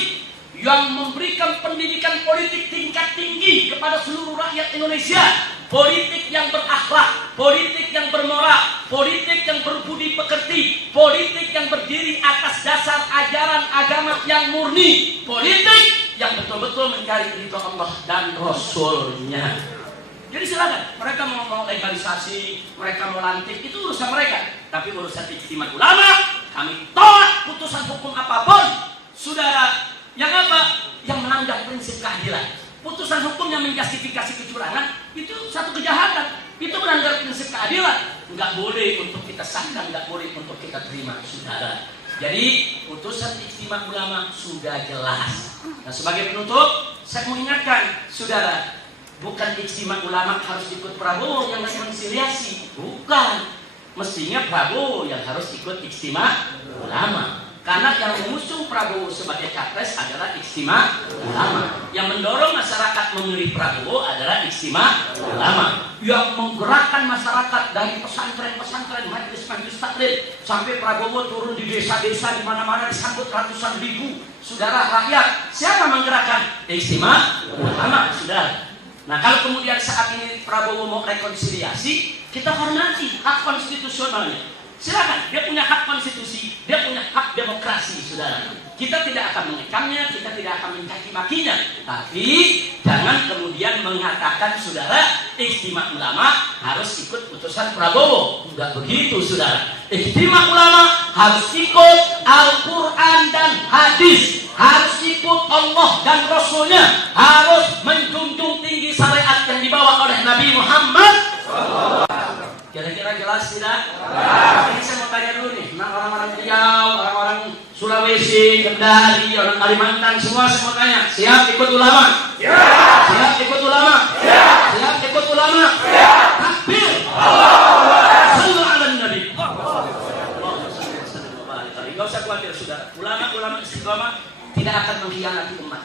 yang memberikan pendidikan politik tingkat tinggi kepada seluruh rakyat Indonesia. Politik yang berakhlak, politik yang bermoral, politik yang berbudi pekerti, politik yang berdiri atas dasar ajaran agama yang murni, politik yang betul-betul mencari ridho Allah dan Rasul-Nya. Jadi silakan, mereka mau legalisasi, mereka mau lantik, itu urusan mereka. Tapi urusan Ijtima Ulama, kami tolak putusan hukum apapun, saudara. Yang apa? Yang melanggar prinsip keadilan. Putusan hukum yang menjustifikasi kecurangan itu satu kejahatan. Itu melanggar prinsip keadilan. Enggak boleh untuk kita sahkan, enggak boleh untuk kita terima, saudara. Jadi putusan Ijtima Ulama sudah jelas. Nah, sebagai penutup, saya mau ingatkan, saudara, bukan Ijtima Ulama harus ikut Prabowo yang rekonsiliasi, bukan. Mestinya Prabowo yang harus ikut Ijtima Ulama. Karena yang mengusung Prabowo sebagai capres adalah Ijtima Ulama. Yang mendorong masyarakat memilih Prabowo adalah Ijtima Ulama. Yang menggerakkan masyarakat dari pesantren-pesantren, majelis-majelis taklim sampai Prabowo turun di desa-desa di mana-mana disambut ratusan ribu saudara rakyat. Siapa menggerakkan? Ijtima Ulama, saudara. Nah, kalau kemudian saat ini Prabowo mau rekonsiliasi, kita hormati hak konstitusionalnya. Silakan, dia punya hak konstitusi, dia punya hak demokrasi, saudara. Kita tidak akan mengekamnya, kita tidak akan mencaci makinya, tapi jangan kemudian mengatakan, saudara, Ijtima Ulama harus ikut putusan Prabowo. Enggak begitu, saudara. Ijtima Ulama harus ikut Al-Quran dan hadis, harus ikut Allah dan Rasulnya, harus menjunjung tinggi syariat yang dibawa oleh Nabi Muhammad. Kira-kira jelas tidak? Ini saya mau tanya dulu nih, orang-orang Riau, orang-orang Sulawesi, Kendari, orang Kalimantan, semua saya mau tanya, siap ikut ulama? Siap ikut ulama? Siap ikut ulama? Takbir! Sallu ala Nabi. Gak usah khawatir, saudara. Ulama-ulama istiqamah tidak akan mengkhianati umat.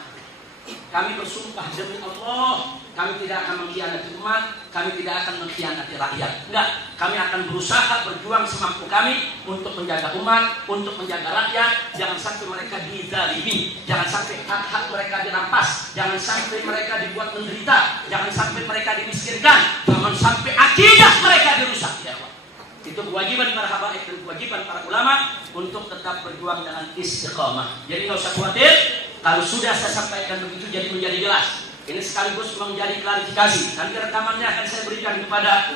Kami bersumpah demi Allah, kami tidak akan mengkhianati umat, kami tidak akan mengkhianati rakyat. Enggak, kami akan berusaha berjuang semampu kami untuk menjaga umat, untuk menjaga rakyat. Jangan sampai mereka dizalimi, jangan sampai hak-hak mereka dirampas, jangan sampai mereka dibuat menderita, jangan sampai mereka dimiskinkan, jangan sampai akidah mereka dirusak. Itu kewajiban para habaib dan kewajiban para ulama untuk tetap berjuang dengan istiqamah. Jadi nggak usah khawatir, kalau sudah saya sampaikan begitu jadi menjadi jelas. Ini sekaligus menjadi klarifikasi. Nanti rekamannya akan saya berikan kepada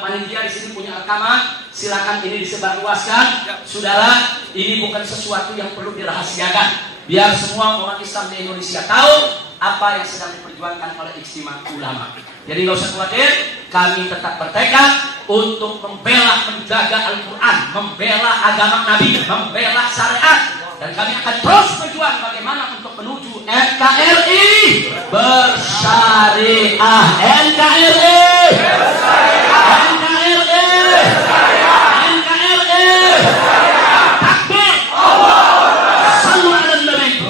panitia di sini punya rekaman. Silakan ini disebarluaskan. Saudara, ini bukan sesuatu yang perlu dirahasiakan. Biar semua orang Islam di Indonesia tahu apa yang sedang diperjuangkan oleh Ijtima Ulama. Jadi nggak usah khawatir, kami tetap bertekad untuk membela, menjaga Al-Quran, membela agama Nabi, membela syariat, dan kami akan terus berjuang bagaimana untuk menuju NKRI bersyariah. NKRI bersyariah. NKRI bersyariah. NKRI bersyariah. Takbir. Sallu ala Nabi.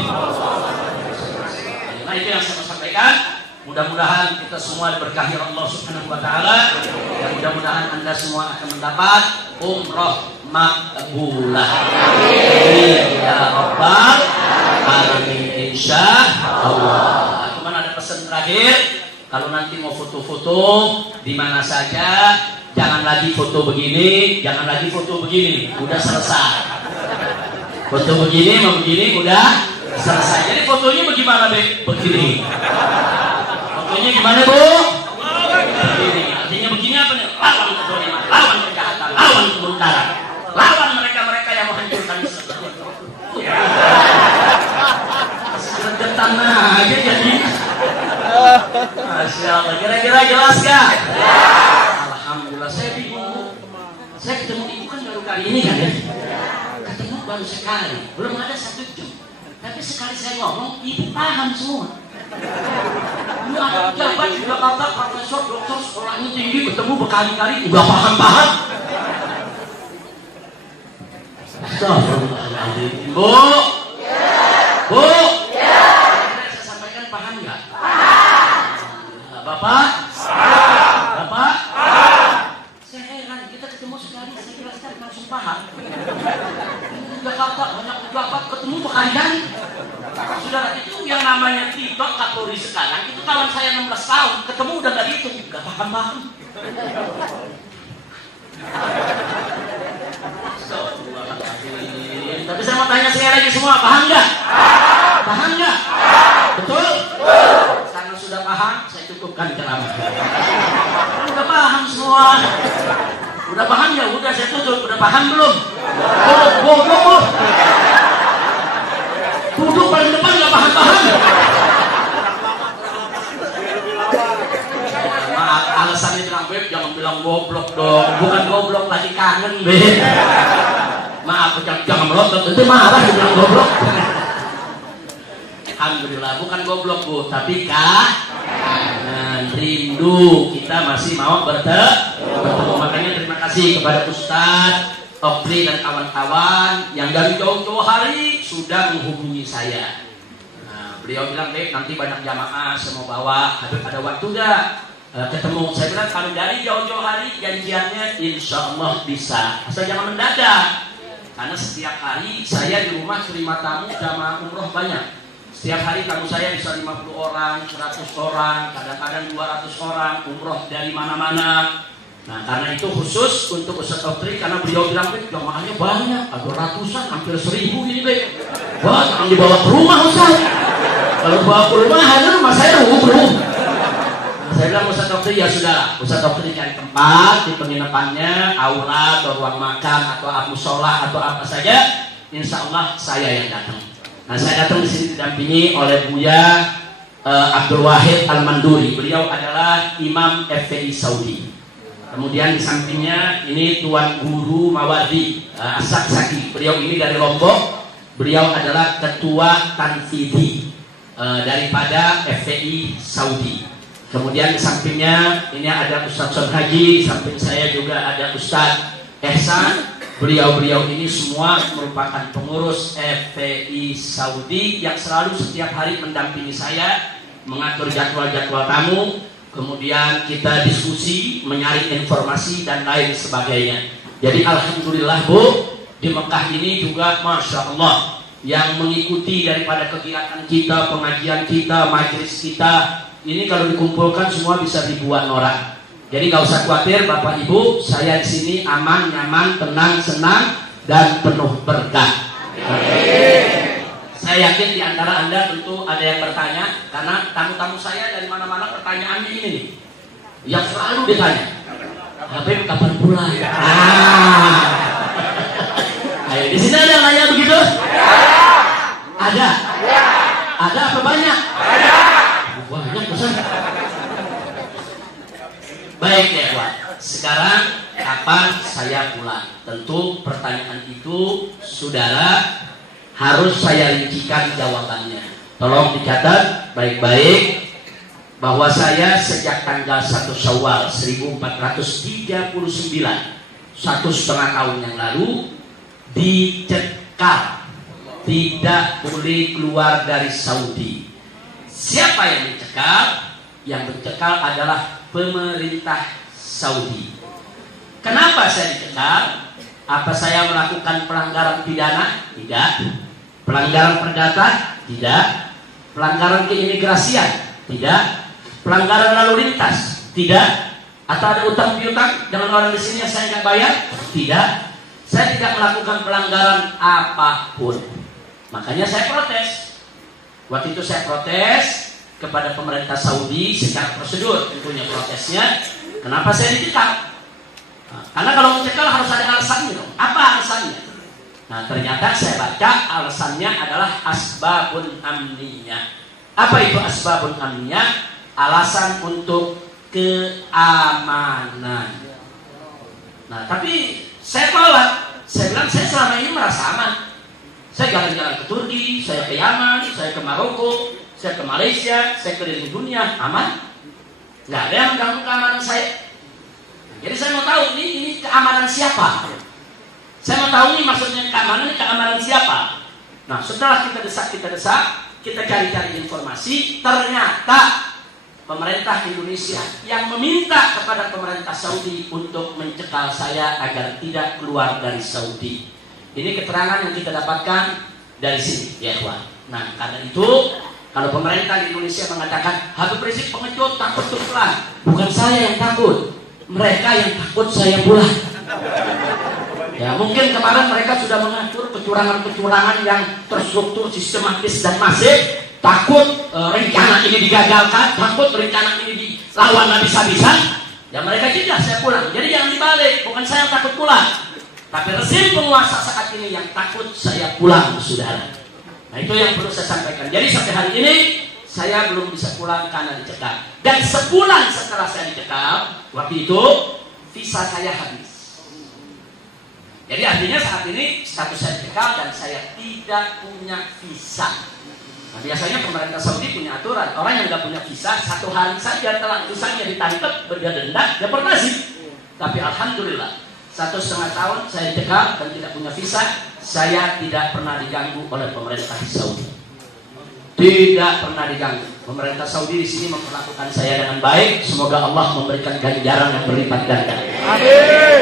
Nah, itu yang saya sampaikan. Mudah-mudahan kita semua diberkahi Allah Subhanahu wa taala, dan mudah-mudahan Anda semua akan mendapat umroh makbulah. Amin ya rabbal alamin insyaallah. Cuman ada pesan terakhir, kalau nanti mau foto-foto di mana saja, jangan lagi foto begini, jangan lagi foto begini, udah selesai. Foto begini mau begini udah selesai. Jadi fotonya bagaimana, Be? Begini. Fotonya gimana, Bu? Begini. Artinya begini apa nih? Lawan kezaliman, lawan kejahatan, lawan kemungkaran, lawan mereka-mereka yang menghancurkan Islam. Seregetan aja jadi. Masya Allah. Kira-kira jelas gak? Alhamdulillah, saya bingung, Bu. Saya ketemu ibu kan baru kali ini kan ya? Ketemu baru sekali, belum ada 1 jam. Tapi sekali saya ngomong, ibu paham semua. Ini ada pejabat di Jakarta, profesor, dokter, sekolahnya tinggi, ketemu berkali-kali, udah paham-paham. Astagfirullahaladzim. Bu? Bu? Saya sampaikan paham nggak? Bapak? Bapak? Saya heran, kita ketemu sekali, saya jelaskan langsung paham. Di Jakarta banyak pejabat ketemu berkali-kali. Saudara, itu yang namanya Tito Kapolri sekarang, itu kawan saya 16 tahun, ketemu udah gak dihitung, gak paham-paham. Tapi saya mau tanya sekali lagi semua, paham gak? Paham gak? Betul? Karena sudah paham, saya cukupkan ceramah. Udah paham semua. Udah paham ya? Udah saya tutup. Udah paham belum? Goblok. Duduk paling depan gak paham-paham. Maaf, alasannya bilang, Beb, jangan bilang goblok dong. Bukan goblok, lagi kangen, Beb. Maaf, jangan melotot, nanti marah bilang goblok. Alhamdulillah, bukan goblok, Bu, tapi kangen, rindu. Kita masih mau bertemu. Makanya terima kasih kepada Ustadz Okri dan kawan-kawan yang dari jauh-jauh hari sudah menghubungi saya. Nah, beliau bilang, Beb, nanti banyak jamaah, saya mau bawa, Habib ada waktu gak? Ketemu. Saya bilang, kalau dari jauh-jauh hari janjiannya insya Allah bisa, asal jangan mendadak. Karena setiap hari saya di rumah terima tamu jamaah umroh banyak. Setiap hari tamu saya bisa 50 orang, 100 orang, kadang-kadang 200 orang, umroh dari mana-mana. Nah, karena itu khusus untuk Ustaz Okri, karena beliau bilang, Beb, jamaahnya banyak, ada ratusan, hampir 1000 ini, Beb. Wah, jangan dibawa ke rumah, Ustaz. Kalau bawa ke rumah, hanya rumah saya rubuh. Saya bilang, Ustaz Okri, ya sudah, Ustaz Okri cari tempat di penginapannya, aula atau ruang makan atau musola atau apa saja, insya Allah saya yang datang. Nah, saya datang di sini didampingi oleh Buya Abdul Wahid Al-Manduri. Beliau adalah Imam FPI Saudi. Kemudian di sampingnya ini Tuan Guru Mawardi As-Saksaki. Beliau ini dari Lombok. Beliau adalah Ketua Tanfidi daripada FPI Saudi. Kemudian di sampingnya ini ada Ustaz Haji. Di samping saya juga ada Ustaz Ehsan. Beliau-beliau ini semua merupakan pengurus FPI Saudi yang selalu setiap hari mendampingi saya, mengatur jadwal-jadwal tamu, kemudian kita diskusi, mencari informasi dan lain sebagainya. Jadi alhamdulillah Bu, di Mekah ini juga Masya Allah yang mengikuti daripada kegiatan kita, pengajian kita, majelis kita, ini kalau dikumpulkan semua bisa ribuan orang. Jadi nggak usah khawatir Bapak Ibu, saya di sini aman, nyaman, tenang, senang, dan penuh berkah. Saya yakin di antara Anda tentu ada yang bertanya, karena tamu-tamu saya dari mana-mana pertanyaannya ini nih, yang selalu ditanya, Habib kapan pulang? Ayo, di sini ada nanya begitu? Ada? Ada apa banyak? Banyak besar. Baik ya Pak, sekarang kapan saya pulang? Tentu pertanyaan itu saudara harus saya rincikan jawabannya. Tolong dicatat baik-baik bahwa saya sejak tanggal 1 Syawal 1439, 1,5 tahun yang lalu, dicekal, tidak boleh keluar dari Saudi. Siapa yang dicekal? Yang dicekal adalah pemerintah Saudi. Kenapa saya dicekal? Apa saya melakukan pelanggaran pidana? Tidak. Pelanggaran perdata? Tidak. Pelanggaran keimigrasian? Tidak. Pelanggaran lalu lintas? Tidak. Atau ada utang piutang dengan orang di sini yang saya nggak bayar? Tidak. Saya tidak melakukan pelanggaran apapun. Makanya saya protes. Waktu itu saya protes kepada pemerintah Saudi secara prosedur, tentunya protesnya. Kenapa saya dicekal? Nah, karena kalau mencekal harus ada alasannya dong. Apa alasannya? Nah, ternyata saya baca alasannya adalah asbabun amniyah. Apa itu asbabun amniyah? Alasan untuk keamanan. Nah, tapi saya tolak. Saya bilang saya selama ini merasa aman. Saya jalan-jalan ke Turki, saya ke Yaman, saya ke Maroko, saya ke Malaysia, saya keliling dunia, aman. Nggak ada yang mengganggu keamanan saya. Jadi saya mau tahu ini keamanan siapa? Saya mau tahu nih maksudnya keamanan siapa? Nah, setelah kita desak, kita cari-cari informasi, ternyata pemerintah Indonesia yang meminta kepada pemerintah Saudi untuk mencekal saya agar tidak keluar dari Saudi. Ini keterangan yang kita dapatkan dari sini, ya kawan. Nah, karena itu kalau pemerintah di Indonesia mengatakan Habib Rizik pengecut, takut pulang, bukan saya yang takut, mereka yang takut saya pulang. Ya, mungkin kemarin mereka sudah mengatur kecurangan-kecurangan yang terstruktur, sistematis dan masif. Takut rencana ini digagalkan, takut rencana ini dilawan habis-habisan. Ya mereka juga saya pulang. Jadi jangan dibalik, bukan saya yang takut pulang, tapi rezim penguasa saat ini yang takut saya pulang, saudara. Nah, itu yang perlu saya sampaikan. Jadi sampai hari ini saya belum bisa pulang karena dicekal. Dan sebulan setelah saya dicekal, waktu itu visa saya habis. Jadi artinya saat ini status saya dicekal dan saya tidak punya visa. Nah, biasanya pemerintah Saudi punya aturan, orang yang nggak punya visa 1 hari saja telah visanya ditangkap, berdenda, deportasi. Tapi alhamdulillah 1,5 tahun saya dicekal dan tidak punya visa. Saya tidak pernah diganggu oleh pemerintah Saudi. Tidak pernah diganggu. Pemerintah Saudi di sini memperlakukan saya dengan baik. Semoga Allah memberikan ganjaran yang berlipat ganda.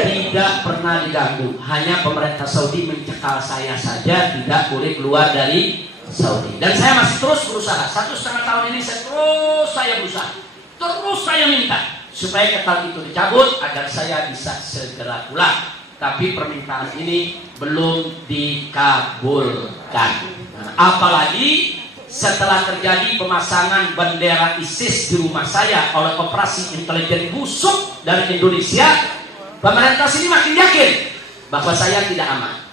Tidak pernah diganggu. Hanya pemerintah Saudi mencekal saya saja, tidak boleh keluar dari Saudi. Dan saya masih terus berusaha. 1,5 tahun ini saya berusaha. Terus saya minta supaya ketal itu dicabut agar saya bisa segera pulang. Tapi permintaan ini belum dikabulkan. Apalagi setelah terjadi pemasangan bendera ISIS di rumah saya oleh operasi intelijen busuk dari Indonesia, pemerintah sini makin yakin bahwa saya tidak aman.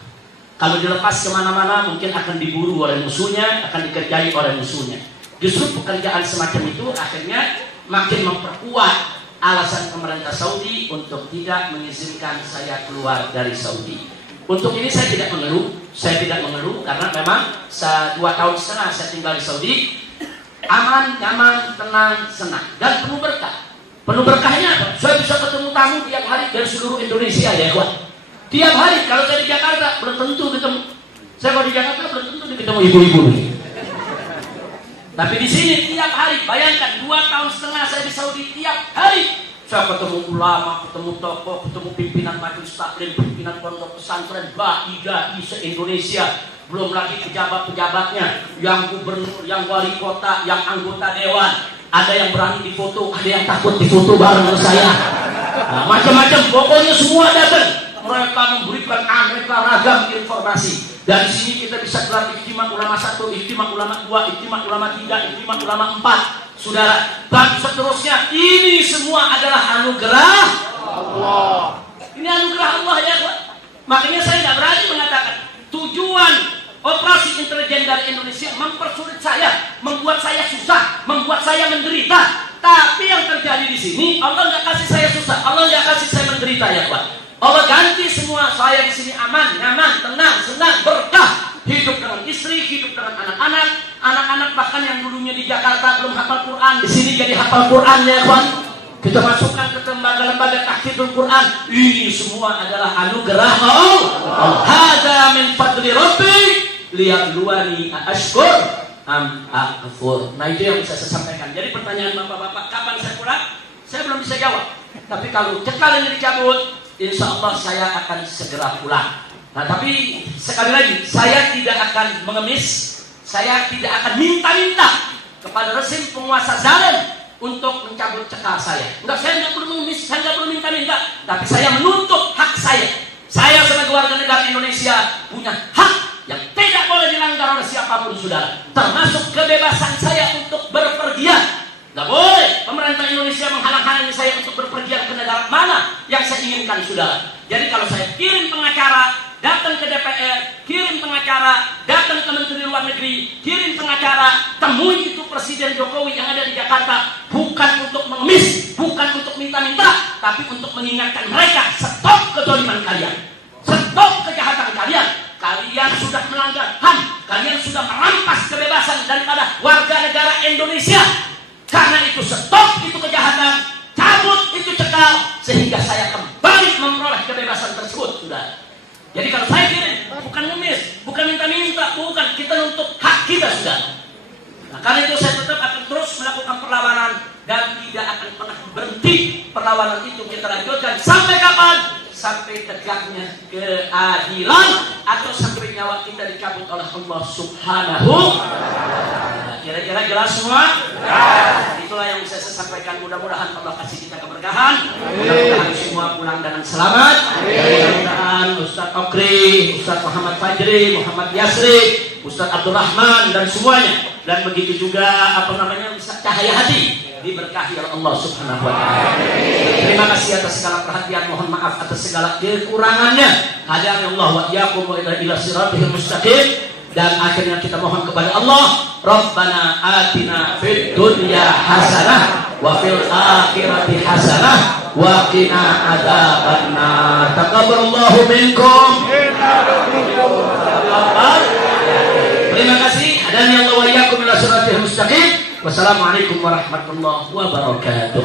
Kalau dilepas kemana-mana mungkin akan diburu oleh musuhnya, akan dikerjai oleh musuhnya. Justru pekerjaan semacam itu akhirnya makin memperkuat alasan pemerintah Saudi untuk tidak mengizinkan saya keluar dari Saudi. Untuk ini saya tidak mengeluh karena memang 2,5 tahun saya tinggal di Saudi, aman, nyaman, tenang, senang, dan penuh berkah. Penuh berkahnya apa? Saya bisa ketemu tamu tiap hari dari seluruh Indonesia ya kawan. Tiap hari. Kalau saya di Jakarta belum tentu ketemu. Saya kalau di Jakarta belum tentu ketemu ibu-ibu. Tapi di sini tiap hari, bayangkan 2,5 tahun saya di Saudi, tiap hari saya ketemu ulama, ketemu tokoh, ketemu pimpinan majelis taklim, pimpinan pondok pesantren, dai se-Indonesia, belum lagi pejabat-pejabatnya, yang gubernur, yang wali kota, yang anggota dewan. Ada yang berani difoto, ada yang takut difoto bareng sama saya. Nah, macam-macam, pokoknya semua datang. Mereka memberikan aneka ragam informasi. Dari sini kita bisa gelar ijtima ulama 1, ijtima ulama 2, ijtima ulama 3, ijtima ulama 4. Saudara, dan seterusnya. Ini semua adalah anugerah Allah. Ini anugerah Allah ya, Pak. Makanya saya tidak berani mengatakan tujuan operasi intelijen dari Indonesia mempersulit saya, membuat saya susah, membuat saya menderita. Tapi yang terjadi di sini, Allah nggak kasih saya susah, Allah nggak kasih saya menderita ya, Pak. Allah ganti semua saya di sini aman, nyaman, tenang, senang, berkah. Hidup dengan istri, hidup dengan anak-anak bahkan yang dulunya di Jakarta belum hafal Quran, di sini jadi hafal Quran ya kawan. Kita masukkan ke lembaga-lembaga tahfidzul Quran. Ini semua adalah anugerah Allah. Hada min fadli Rabbi liyabluwani ashkur am akfur. Nah itu yang bisa saya sampaikan. Jadi pertanyaan bapak-bapak, kapan saya pulang? Saya belum bisa jawab. Tapi kalau cekal ini dicabut, insya Allah saya akan segera pulang. Nah tapi sekali lagi, saya tidak akan mengemis, saya tidak akan minta-minta kepada rezim penguasa zalim untuk mencabut cekal saya. Enggak, saya nggak perlu mengemis, saya nggak perlu minta-minta, tapi saya menuntut hak saya. Saya sebagai warga negara Indonesia punya hak yang tidak boleh dilanggar oleh siapapun, saudara. Termasuk kebebasan saya untuk berpergian. Nggak boleh pemerintah Indonesia menghalang-halangi saya untuk berpergian ke negara mana yang saya inginkan, saudara. Jadi kalau saya kirim pengacara datang ke DPR, kirim pengacara datang ke Menteri Luar Negeri, kirim pengacara temui itu Presiden Jokowi yang ada di Jakarta, bukan untuk mengemis, bukan untuk minta-minta, tapi untuk mengingatkan mereka, stop kezaliman kalian, stop kejahatan kalian. Kalian sudah melanggar HAM, kalian sudah merampas kebebasan daripada warga negara Indonesia. Karena itu stop itu kejahatan, cabut itu cekal, sehingga saya kembali memperoleh kebebasan tersebut, sudah. Jadi kalau saya kirim, bukan ngemis, bukan minta-minta, bukan, kita nuntut hak kita, sudah. Nah, karena itu saya tetap akan terus melakukan perlawanan dan tidak akan pernah berhenti. Perlawanan itu kita lanjutkan sampai kapan? Sampai tegaknya keadilan atau sampai nyawa kita dicabut oleh Allah Subhanahu. Kira-kira jelas semua? Ya. Itulah yang bisa saya sampaikan. Mudah-mudahan Allah kasih kita keberkahan. Mudah-mudahan semua pulang dengan selamat. Mudah-mudahan Ustaz Okri, Ustaz Muhammad Fajri, Muhammad Yasri, Ustaz Abdul Rahman dan semuanya. Dan begitu juga Ustaz Cahaya Hati diberkahi oleh Allah Subhanahu wa taala. Terima kasih atas segala perhatian, mohon maaf atas segala kekurangannya. Hadani Allah wa iyyakum ila siratal mustaqim. Dan akhirnya kita mohon kepada Allah, Rabbana atina fid dunya hasanah wa fil akhirati hasanah wa qina adzabannar. Taqabbalallahu minkum. Terima kasih. Hadani Allah wa iyyakum ila siratal mustaqim. Wassalamualaikum warahmatullahi wabarakatuh.